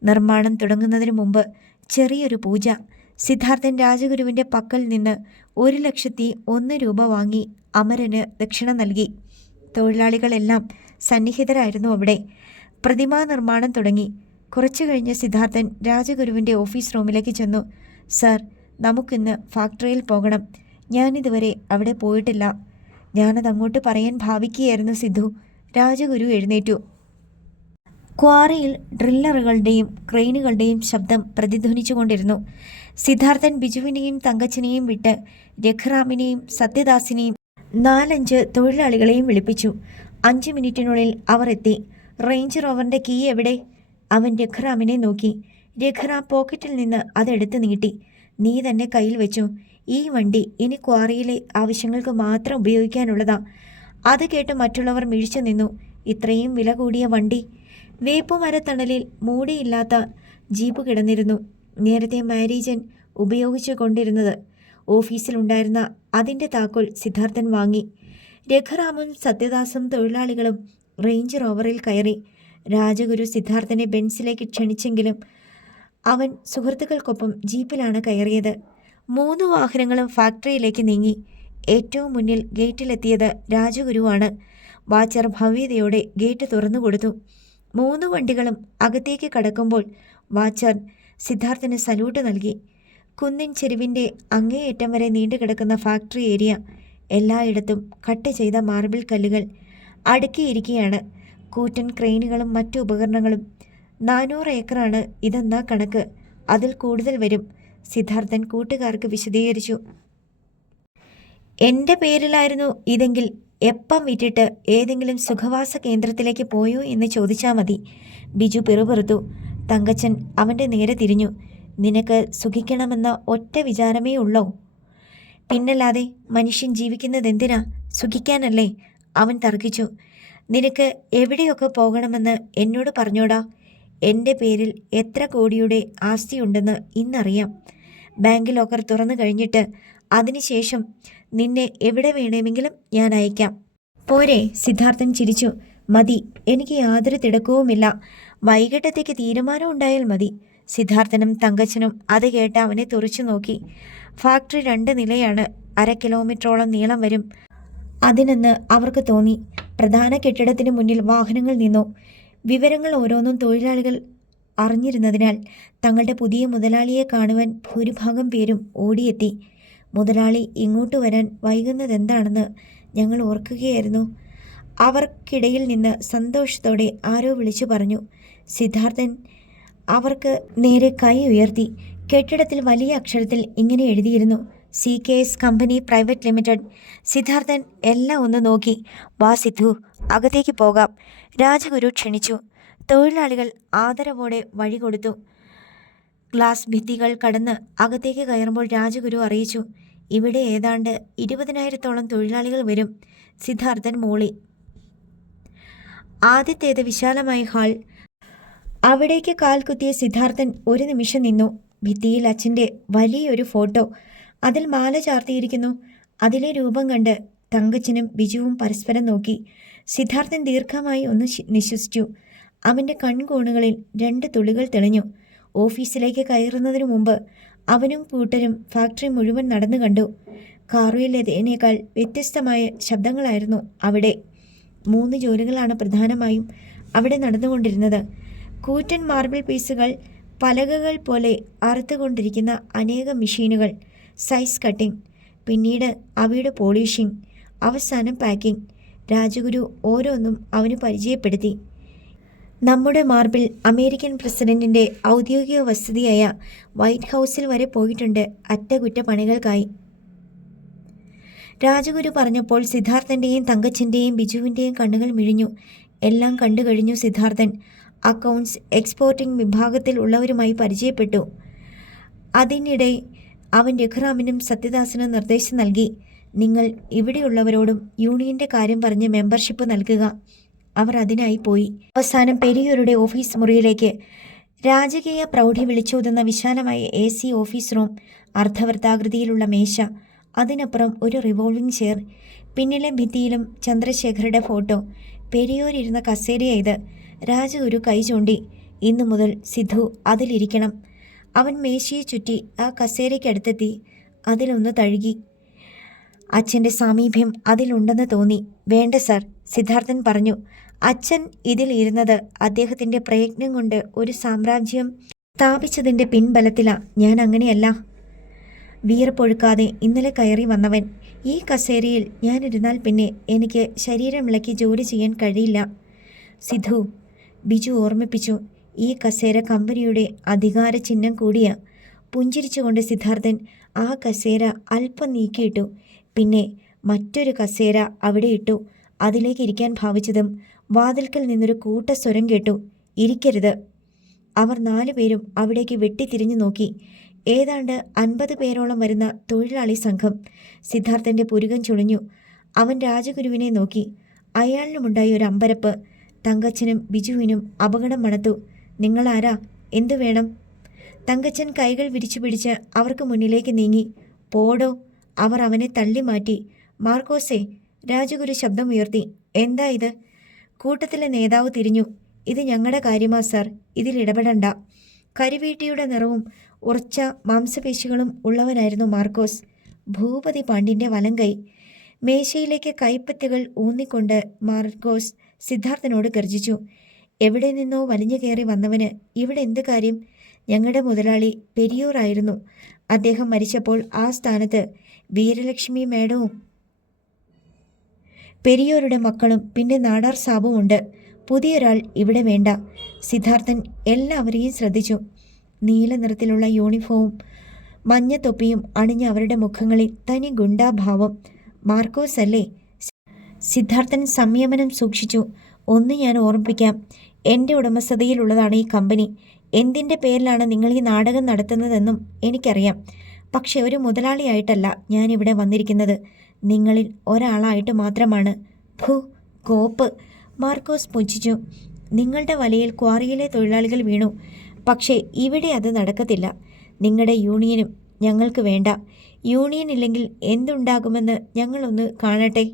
നിർമ്മാണം തുടങ്ങുന്നതിന് മുമ്പ് ചെറിയൊരു പൂജ. സിദ്ധാർത്ഥൻ രാജഗുരുവിൻ്റെ പക്കൽ നിന്ന് 1,01 രൂപ വാങ്ങി അമരന് ദക്ഷിണ നൽകി. തൊഴിലാളികളെല്ലാം സന്നിഹിതരായിരുന്നു അവിടെ. പ്രതിമാ നിർമ്മാണം തുടങ്ങി. കുറച്ചു കഴിഞ്ഞ് സിദ്ധാർത്ഥൻ രാജഗുരുവിൻ്റെ ഓഫീസ് റൂമിലേക്ക് ചെന്നു. സർ, നമുക്കിന്ന് ഫാക്ടറിയിൽ പോകണം. ഞാനിതുവരെ അവിടെ പോയിട്ടില്ല. ഞാനതങ്ങോട്ട് പറയാൻ ഭാവിക്കുകയായിരുന്നു സിദ്ധു. രാജഗുരു എഴുന്നേറ്റു. ക്വാറിയിൽ ഡ്രില്ലറുകളുടെയും ക്രെയിനുകളുടെയും ശബ്ദം പ്രതിധ്വനിച്ചുകൊണ്ടിരുന്നു. സിദ്ധാർത്ഥൻ ബിജുവിനെയും തങ്കച്ചനെയും വിട്ട് രഘുറാമിനെയും സത്യദാസിനെയും 4-5 തൊഴിലാളികളെയും വിളിപ്പിച്ചു. 5 മിനിറ്റിനുള്ളിൽ അവർ എത്തി. റേഞ്ച് റോവറിൻ്റെ കീ എവിടെ? അവൻ രഘുറാമിനെ നോക്കി. രഘുറാം പോക്കറ്റിൽ നിന്ന് അതെടുത്ത് നീട്ടി. നീ തന്നെ കയ്യിൽ വെച്ചു. ഈ വണ്ടി ഇനി ക്വാറിയിലെ ആവശ്യങ്ങൾക്ക് മാത്രം ഉപയോഗിക്കാനുള്ളതാ. അത് കേട്ട് മറ്റുള്ളവർ മിഴിച്ചു നിന്നു. ഇത്രയും വില കൂടിയ വണ്ടി! വേപ്പുമരത്തണലിൽ മൂടിയില്ലാത്ത ജീപ്പ് കിടന്നിരുന്നു. നേരത്തെ മാരീജൻ ഉപയോഗിച്ചു കൊണ്ടിരുന്നത്. ഓഫീസിലുണ്ടായിരുന്ന അതിൻ്റെ താക്കോൽ സിദ്ധാർത്ഥൻ വാങ്ങി. രഘുറാമും സത്യദാസും തൊഴിലാളികളും റേഞ്ച് റോവറിൽ കയറി. രാജഗുരു സിദ്ധാർത്ഥനെ ബെൻസിലേക്ക് ക്ഷണിച്ചെങ്കിലും അവൻ സുഹൃത്തുക്കൾക്കൊപ്പം ജീപ്പിലാണ് കയറിയത്. 3 വാഹനങ്ങളും ഫാക്ടറിയിലേക്ക് നീങ്ങി. ഏറ്റവും മുന്നിൽ ഗേറ്റിലെത്തിയത് രാജഗുരുവാണ്. വാച്ചർ ഭവ്യതയോടെ ഗേറ്റ് തുറന്നു കൊടുത്തു. 3 വണ്ടികളും അകത്തേക്ക് കടക്കുമ്പോൾ വാച്ചർ സിദ്ധാർത്ഥന് സല്യൂട്ട് നൽകി. കുന്നിൻ ചെരുവിൻ്റെ അങ്ങേയറ്റം വരെ നീണ്ടുകിടക്കുന്ന ഫാക്ടറി ഏരിയ. എല്ലായിടത്തും കട്ട് ചെയ്ത മാർബിൾ കല്ലുകൾ അടുക്കിയിരിക്കുകയാണ്. കൂറ്റൻ ക്രെയിനുകളും മറ്റു ഉപകരണങ്ങളും. 400 ഏക്കറാണ് ഇതെന്നാ കണക്ക്. അതിൽ കൂടുതൽ വരും. സിദ്ധാർത്ഥൻ കൂട്ടുകാർക്ക് വിശദീകരിച്ചു. എൻ്റെ പേരിലായിരുന്നു ഇതെങ്കിൽ എപ്പം വിറ്റിട്ട് ഏതെങ്കിലും സുഖവാസ കേന്ദ്രത്തിലേക്ക് പോയോ എന്ന് ചോദിച്ചാൽ മതി. ബിജു പിറുപിറുത്തു. തങ്കച്ചൻ അവൻ്റെ നേരെ തിരിഞ്ഞു. നിനക്ക് സുഖിക്കണമെന്ന ഒറ്റ വിചാരമേ ഉള്ളോ? പിന്നല്ലാതെ മനുഷ്യൻ ജീവിക്കുന്നതെന്തിനാ? സുഖിക്കാനല്ലേ? അവൻ തർക്കിച്ചു. നിനക്ക് എവിടെയൊക്കെ പോകണമെന്ന് എന്നോട് പറഞ്ഞോടാ. എൻ്റെ പേരിൽ എത്ര കോടിയുടെ ആസ്തിയുണ്ടെന്ന് ഇന്നറിയാം. ബാങ്ക് ലോക്കർ തുറന്നു കഴിഞ്ഞിട്ട് അതിനുശേഷം നിന്നെ എവിടെ വേണമെങ്കിലും ഞാൻ അയക്കാം. പോരെ? സിദ്ധാർത്ഥൻ ചിരിച്ചു. മതി, എനിക്ക് യാതൊരു തിടക്കവുമില്ല. വൈകിട്ടത്തേക്ക് തീരുമാനം ഉണ്ടായാൽ മതി. സിദ്ധാർത്ഥനും തങ്കച്ചനും അത് കേട്ട് അവനെ തുറച്ചു നോക്കി. ഫാക്ടറി 2 നിലയാണ്. 1/2 കിലോമീറ്ററോളം നീളം വരും. അതിനെന്ന് അവർക്ക് തോന്നി. പ്രധാന കെട്ടിടത്തിന് മുന്നിൽ വാഹനങ്ങൾ നിന്നു. വിവരങ്ങൾ ഓരോന്നും തൊഴിലാളികൾ അറിഞ്ഞിരുന്നതിനാൽ തങ്ങളുടെ പുതിയ മുതലാളിയെ കാണുവാൻ ഭൂരിഭാഗം പേരും ഓടിയെത്തി. മുതലാളി ഇങ്ങോട്ട് വരാൻ വൈകുന്നതെന്താണെന്ന് ഞങ്ങൾ ഓർക്കുകയായിരുന്നു. അവർക്കിടയിൽ നിന്ന് സന്തോഷത്തോടെ ആരോ വിളിച്ചു പറഞ്ഞു. സിദ്ധാർത്ഥൻ അവർക്ക് നേരെ കൈ ഉയർത്തി. കെട്ടിടത്തിൽ വലിയ അക്ഷരത്തിൽ ഇങ്ങനെ എഴുതിയിരുന്നു: CKS company private limited. Siddharthan എല്ലാം ഒന്ന് നോക്കി. വാ സിദ്ധു, അകത്തേക്ക് പോകാം. രാജഗുരു ക്ഷണിച്ചു. തൊഴിലാളികൾ ആദരവോടെ വഴി കൊടുത്തു. ഗ്ലാസ് ഭിത്തികൾ കടന്ന് അകത്തേക്ക് കയറുമ്പോൾ രാജഗുരു അറിയിച്ചു, ഇവിടെ ഏതാണ്ട് 20,000-ഓളം തൊഴിലാളികൾ വരും. സിദ്ധാർത്ഥൻ മൂളി. ആദ്യത്തേത് വിശാലമായ ഹാൾ. അവിടേക്ക് കാൽ കുത്തിയ സിദ്ധാർത്ഥൻ ഒരു നിമിഷം നിന്നു. ഭിത്തിയിൽ അച്ഛൻ്റെ വലിയൊരു ഫോട്ടോ. അതിൽ മാല ചാർത്തിയിരിക്കുന്നു. അതിലെ രൂപം കണ്ട് തങ്കച്ചനും ബിജുവും പരസ്പരം നോക്കി. സിദ്ധാർത്ഥൻ ദീർഘമായി ഒന്ന് നിശ്വസിച്ചു. അവൻ്റെ കൺകോണുകളിൽ 2 തുള്ളികൾ തെളിഞ്ഞു. ഓഫീസിലേക്ക് കയറുന്നതിനു മുമ്പ് അവനും കൂട്ടരും ഫാക്ടറി മുഴുവൻ നടന്നു കണ്ടു. കാറുകളിലേതിനേക്കാൾ വ്യത്യസ്തമായ ശബ്ദങ്ങളായിരുന്നു അവിടെ. 3 ജോലികളാണ് പ്രധാനമായും അവിടെ നടന്നുകൊണ്ടിരുന്നത്. കൂറ്റൻ മാർബിൾ പീസുകൾ, പലകകൾ പോലെ അറുത്തുകൊണ്ടിരിക്കുന്ന അനേകം മെഷീനുകൾ, സൈസ് കട്ടിംഗ്, പിന്നീട് അവയുടെ പോളിഷിംഗ്, അവസാനം പാക്കിംഗ്. രാജഗുരു ഓരോന്നും അവന് പരിചയപ്പെടുത്തി. നമ്മുടെ മാർബിൾ അമേരിക്കൻ പ്രസിഡന്റിൻ്റെ ഔദ്യോഗിക വസതിയായ വൈറ്റ് ഹൗസിൽ വരെ പോയിട്ടുണ്ട് അറ്റകുറ്റപ്പണികൾക്കായി. രാജഗുരു പറഞ്ഞപ്പോൾ സിദ്ധാർത്ഥൻ്റെയും തങ്കച്ചൻ്റെയും ബിജുവിൻ്റെയും കണ്ണുകൾ മിഴിഞ്ഞു. എല്ലാം കണ്ടു കഴിഞ്ഞു സിദ്ധാർത്ഥൻ. അക്കൗണ്ട്സ്, എക്സ്പോർട്ടിംഗ് വിഭാഗത്തിൽ ഉള്ളവരുമായി പരിചയപ്പെട്ടു. അതിനിടെ അവൻ രഘുറാമിനും സത്യദാസിനും നിർദ്ദേശം നൽകി. നിങ്ങൾ ഇവിടെയുള്ളവരോടും യൂണിയൻ്റെ കാര്യം പറഞ്ഞ് മെമ്പർഷിപ്പ് നൽകുക. അവർ അതിനായി പോയി. അവസാനം പെരിയൂരുടെ ഓഫീസ് മുറിയിലേക്ക്. രാജകീയ പ്രൗഢി വിളിച്ചോതുന്ന വിശാലമായ AC ഓഫീസ് റൂം. അർദ്ധവൃത്താകൃതിയിലുള്ള മേശ, അതിനപ്പുറം ഒരു റിവോൾവിംഗ് ചെയർ. പിന്നിലെ ഭിത്തിയിലും ചന്ദ്രശേഖരുടെ ഫോട്ടോ. പെരിയൂരിരുന്ന കസേരയായത്. രാജഗുരു കൈ ചൂണ്ടി. ഇന്നു മുതൽ സിദ്ധു അതിലിരിക്കണം. അവൻ മേശയെ ചുറ്റി ആ കസേരയ്ക്കടുത്തെത്തി അതിലൊന്ന് തഴുകി. അച്ഛൻ്റെ സാമീപ്യം അതിലുണ്ടെന്ന് തോന്നി. വേണ്ട സർ, സിദ്ധാർത്ഥൻ പറഞ്ഞു. അച്ഛൻ ഇതിൽ ഇരുന്നത് അദ്ദേഹത്തിൻ്റെ പ്രയത്നം കൊണ്ട് ഒരു സാമ്രാജ്യം സ്ഥാപിച്ചതിൻ്റെ പിൻബലത്തിലാ. ഞാൻ അങ്ങനെയല്ല. വീർപ്പൊഴുക്കാതെ ഇന്നലെ കയറി വന്നവൻ. ഈ കസേരയിൽ ഞാനിരുന്നാൽ പിന്നെ എനിക്ക് ശരീരം ഇളക്കി ജോലി ചെയ്യാൻ കഴിയില്ല. സിദ്ധു, ബിജു ഓർമ്മിപ്പിച്ചു. ഈ കസേര കമ്പനിയുടെ അധികാര ചിഹ്നം കൂടിയാ. പുഞ്ചിരിച്ചുകൊണ്ട് സിദ്ധാർത്ഥൻ ആ കസേര അല്പം നീക്കിയിട്ടു. പിന്നെ മറ്റൊരു കസേര അവിടെ ഇട്ടു. അതിലേക്ക് ഇരിക്കാൻ ഭാവിച്ചതും വാതിൽക്കൽ നിന്നൊരു കൂട്ടസ്വരം കേട്ടു. ഇരിക്കരുത്. അവർ 4 പേരും അവിടേക്ക് വെട്ടിത്തിരിഞ്ഞു നോക്കി. ഏതാണ്ട് 50 പേരോളം വരുന്ന തൊഴിലാളി സംഘം. സിദ്ധാർത്ഥൻ്റെ പുരുകം ചുളിഞ്ഞു. അവൻ രാജഗുരുവിനെ നോക്കി. അയാളിനുമുണ്ടായി ഒരു അമ്പരപ്പ്. തങ്കച്ചനും ബിജുവിനും അപകടം മണത്തു. നിങ്ങളാരാ? എന്തു വേണം? തങ്കച്ചൻ കൈകൾ വിരിച്ചു പിടിച്ച് അവർക്ക് മുന്നിലേക്ക് നീങ്ങി. പോടോ! അവർ അവനെ തള്ളി മാറ്റി. മാർക്കോസേ! രാജഗുരു ശബ്ദമുയർത്തി. എന്താ ഇത്? കൂട്ടത്തിലെ നേതാവ് തിരിഞ്ഞു. ഇത് ഞങ്ങളുടെ കാര്യമാ സാർ, ഇതിൽ ഇടപെടണ്ട. കരിവീട്ടിയുടെ നിറവും ഉറച്ച മാംസപേശികളും ഉള്ളവനായിരുന്നു മാർക്കോസ്. ഭൂപതി പാണ്ഡ്യൻ്റെ വലം കൈ. മേശയിലേക്ക് കൈപ്പറ്റുകൾ ഊന്നിക്കൊണ്ട് മാർക്കോസ് സിദ്ധാർത്ഥനോട് ഗർജിച്ചു. എവിടെ നിന്നോ വലിഞ്ഞു കയറി വന്നവന് ഇവിടെ എന്ത് കാര്യം? ഞങ്ങളുടെ മുതലാളി പെരിയൂറായിരുന്നു. അദ്ദേഹം മരിച്ചപ്പോൾ ആ സ്ഥാനത്ത് വീരലക്ഷ്മി മേഡവും പെരിയൂരുടെ മക്കളും പിന്നെ നാടാർ സാബും ഉണ്ട്. പുതിയൊരാൾ ഇവിടെ വേണ്ട. സിദ്ധാർത്ഥൻ എല്ലാവരെയും ശ്രദ്ധിച്ചു. നീല നിറത്തിലുള്ള യൂണിഫോമും മഞ്ഞ തൊപ്പിയും അണിഞ്ഞ അവരുടെ മുഖങ്ങളിൽ തനി ഗുണ്ടാഭാവം. മാർക്കോസ് അല്ലേ? സിദ്ധാർത്ഥൻ സംയമനം സൂക്ഷിച്ചു. ഒന്ന് ഞാൻ ഓർമ്മിപ്പിക്കാം. എൻ്റെ ഉടമസ്ഥതയിലുള്ളതാണ് ഈ കമ്പനി. എന്തിൻ്റെ പേരിലാണ് നിങ്ങൾ ഈ നാടകം നടത്തുന്നതെന്നും എനിക്കറിയാം. പക്ഷെ ഒരു മുതലാളിയായിട്ടല്ല ഞാനിവിടെ വന്നിരിക്കുന്നത്. നിങ്ങളിൽ ഒരാളായിട്ട് മാത്രമാണ്. ഭൂ കോപ്പ്! മാർക്കോസ് പുച്ഛിച്ചു. നിങ്ങളുടെ വലയിൽ ക്വാറിയിലെ തൊഴിലാളികൾ വീണു. പക്ഷേ ഇവിടെ അത് നടക്കത്തില്ല. നിങ്ങളുടെ യൂണിയനും ഞങ്ങൾക്ക് വേണ്ട. യൂണിയൻ ഇല്ലെങ്കിൽ എന്തുണ്ടാകുമെന്ന് ഞങ്ങളൊന്ന് കാണട്ടെ.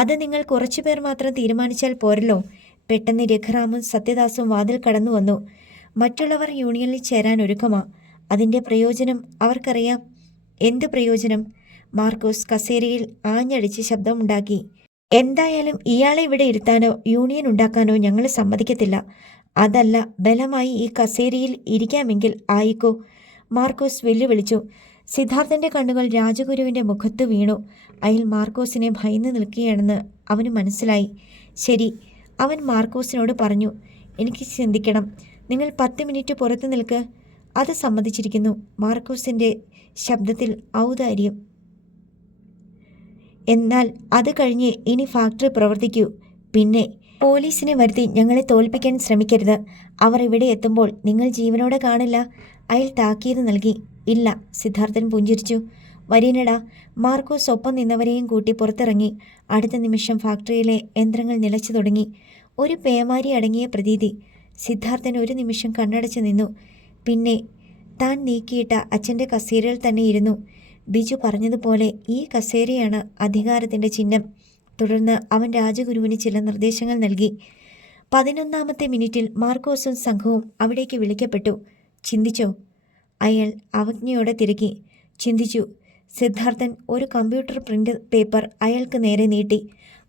അത് നിങ്ങൾ കുറച്ചു പേർ മാത്രം തീരുമാനിച്ചാൽ പോരല്ലോ. പെട്ടെന്ന് രഘുറാമും സത്യദാസും വാതിൽ കടന്നു വന്നു. മറ്റുള്ളവർ യൂണിയനിൽ ചേരാൻ ഒരുക്കമാ. അതിൻ്റെ പ്രയോജനം അവർക്കറിയാം. എന്ത് പ്രയോജനം? മാർക്കോസ് കസേരയിൽ ആഞ്ഞടിച്ച് ശബ്ദമുണ്ടാക്കി. എന്തായാലും ഇയാളെ ഇവിടെ ഇരുത്താനോ യൂണിയൻ ഉണ്ടാക്കാനോ ഞങ്ങൾ സമ്മതിക്കത്തില്ല. അതല്ല, ബലമായി ഈ കസേരയിൽ ഇരിക്കാമെങ്കിൽ ആയിക്കോ. മാർക്കോസ് വെല്ലുവിളിച്ചു. സിദ്ധാർത്ഥൻ്റെ കണ്ണുകൾ രാജഗുരുവിൻ്റെ മുഖത്ത് വീണു. അയാൾ മാർക്കോസിനെ ഭയന്ന് നിൽക്കുകയാണെന്ന് അവന് മനസ്സിലായി. ശരി, അവൻ മാർക്കോസിനോട് പറഞ്ഞു. എനിക്ക് ചിന്തിക്കണം. നിങ്ങൾ 10 മിനിറ്റ് പുറത്ത് നിൽക്ക്. അത് സമ്മതിച്ചിരിക്കുന്നു. മാർക്കോസിൻ്റെ ശബ്ദത്തിൽ ഔദാര്യം. എന്നാൽ അത് കഴിഞ്ഞ് ഇനി ഫാക്ടറി പ്രവർത്തിക്കൂ. പിന്നെ പോലീസിനെ വരുത്തി ഞങ്ങളെ തോൽപ്പിക്കാൻ ശ്രമിക്കരുത്. അവർ ഇവിടെ എത്തുമ്പോൾ നിങ്ങൾ ജീവനോടെ കാണില്ല. അയാൾ താക്കീത് നൽകി. ഇല്ല. സിദ്ധാർത്ഥൻ പുഞ്ചിരിച്ചു. വരീനടാ. മാർക്കോസ് ഒപ്പം നിന്നവരെയും കൂട്ടി പുറത്തിറങ്ങി. അടുത്ത നിമിഷം ഫാക്ടറിയിലെ യന്ത്രങ്ങൾ നിലച്ചു തുടങ്ങി. ഒരു പേമാരി അടങ്ങിയ പ്രതീതി. സിദ്ധാർത്ഥൻ ഒരു നിമിഷം കണ്ണടച്ചു നിന്നു. പിന്നെ താൻ നീക്കിയിട്ട അച്ഛൻ്റെ കസേരയിൽ തന്നെ ഇരുന്നു. ബിജു പറഞ്ഞതുപോലെ ഈ കസേരയാണ് അധികാരത്തിൻ്റെ ചിഹ്നം. തുടർന്ന് അവൻ രാജഗുരുവിന് ചില നിർദ്ദേശങ്ങൾ നൽകി. 11ാമത്തെ മിനിറ്റിൽ മാർക്കോസും സംഘവും അവിടേക്ക് വിളിക്കപ്പെട്ടു. ചിന്തിച്ചോ? അയാൾ അവജ്ഞയോടെ തിരക്കി. ചിന്തിച്ചു. സിദ്ധാർത്ഥൻ ഒരു കമ്പ്യൂട്ടർ പ്രിൻ്റ് പേപ്പർ അയാൾക്ക് നേരെ നീട്ടി.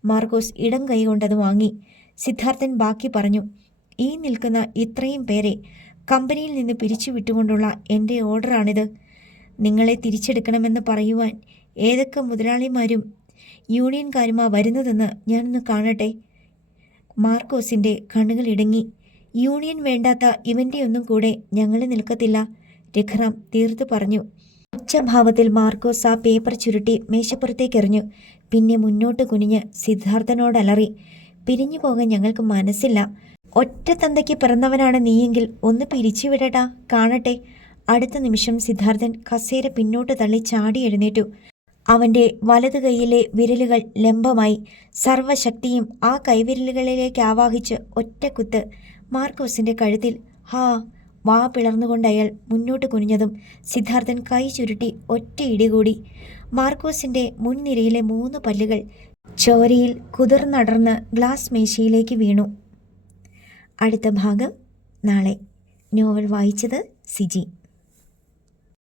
മാർക്കോസ് ഇടം കൈകൊണ്ടത് വാങ്ങി. സിദ്ധാർത്ഥൻ ബാക്കി പറഞ്ഞു. ഈ നിൽക്കുന്ന ഇത്രയും പേരെ കമ്പനിയിൽ നിന്ന് പിരിച്ചുവിട്ടുകൊണ്ടുള്ള എൻ്റെ ഓർഡറാണിത്. നിങ്ങളെ തിരിച്ചെടുക്കണമെന്ന് പറയുവാൻ ഏതൊക്കെ മുതലാളിമാരും യൂണിയൻകാരുമാ വരുന്നതെന്ന് ഞാനൊന്ന് കാണട്ടെ. മാർക്കോസിൻ്റെ കണ്ണുകൾ ഇടങ്ങി. യൂണിയൻ വേണ്ടാത്ത ഇവൻ്റെയൊന്നും കൂടെ ഞങ്ങൾ നിൽക്കത്തില്ല, രഘുറാം തീർത്തു പറഞ്ഞു. ഉച്ചഭാവത്തിൽ മാർക്കോസ് ആ പേപ്പർ ചുരുട്ടി മേശപ്പുറത്തേക്കെറിഞ്ഞു. പിന്നെ മുന്നോട്ട് കുനിഞ്ഞ് സിദ്ധാർത്ഥനോടലറി. പിരിഞ്ഞു പോകാൻ ഞങ്ങൾക്ക് മനസ്സില്ല. ഒറ്റ തന്തയ്ക്ക് പിറന്നവനാണ് നീയെങ്കിൽ ഒന്ന് പിരിച്ചുവിടട്ടാ, കാണട്ടെ. അടുത്ത നിമിഷം സിദ്ധാർത്ഥൻ കസേര പിന്നോട്ട് തള്ളി ചാടി എഴുന്നേറ്റു. അവൻ്റെ വലതു കൈയിലെ വിരലുകൾ ലംബമായി. സർവശക്തിയും ആ കൈവിരലുകളിലേക്ക് ആവാഹിച്ച് ഒറ്റക്കുത്ത് മാർക്കോസിൻ്റെ കഴുത്തിൽ. ഹാ! വാ പിളർന്നുകൊണ്ട് അയാൾ മുന്നോട്ട് കുനിഞ്ഞതും സിദ്ധാർത്ഥൻ കൈ ചുരുട്ടി ഒറ്റ ഇടികൂടി. മാർക്കോസിൻ്റെ മുൻനിരയിലെ 3 പല്ലുകൾ ചോരയിൽ കുതിർന്നടർന്ന് ഗ്ലാസ് മേശയിലേക്ക് വീണു. അടുത്ത ഭാഗം നാളെ. നോവൽ വായിച്ചത് സിജി.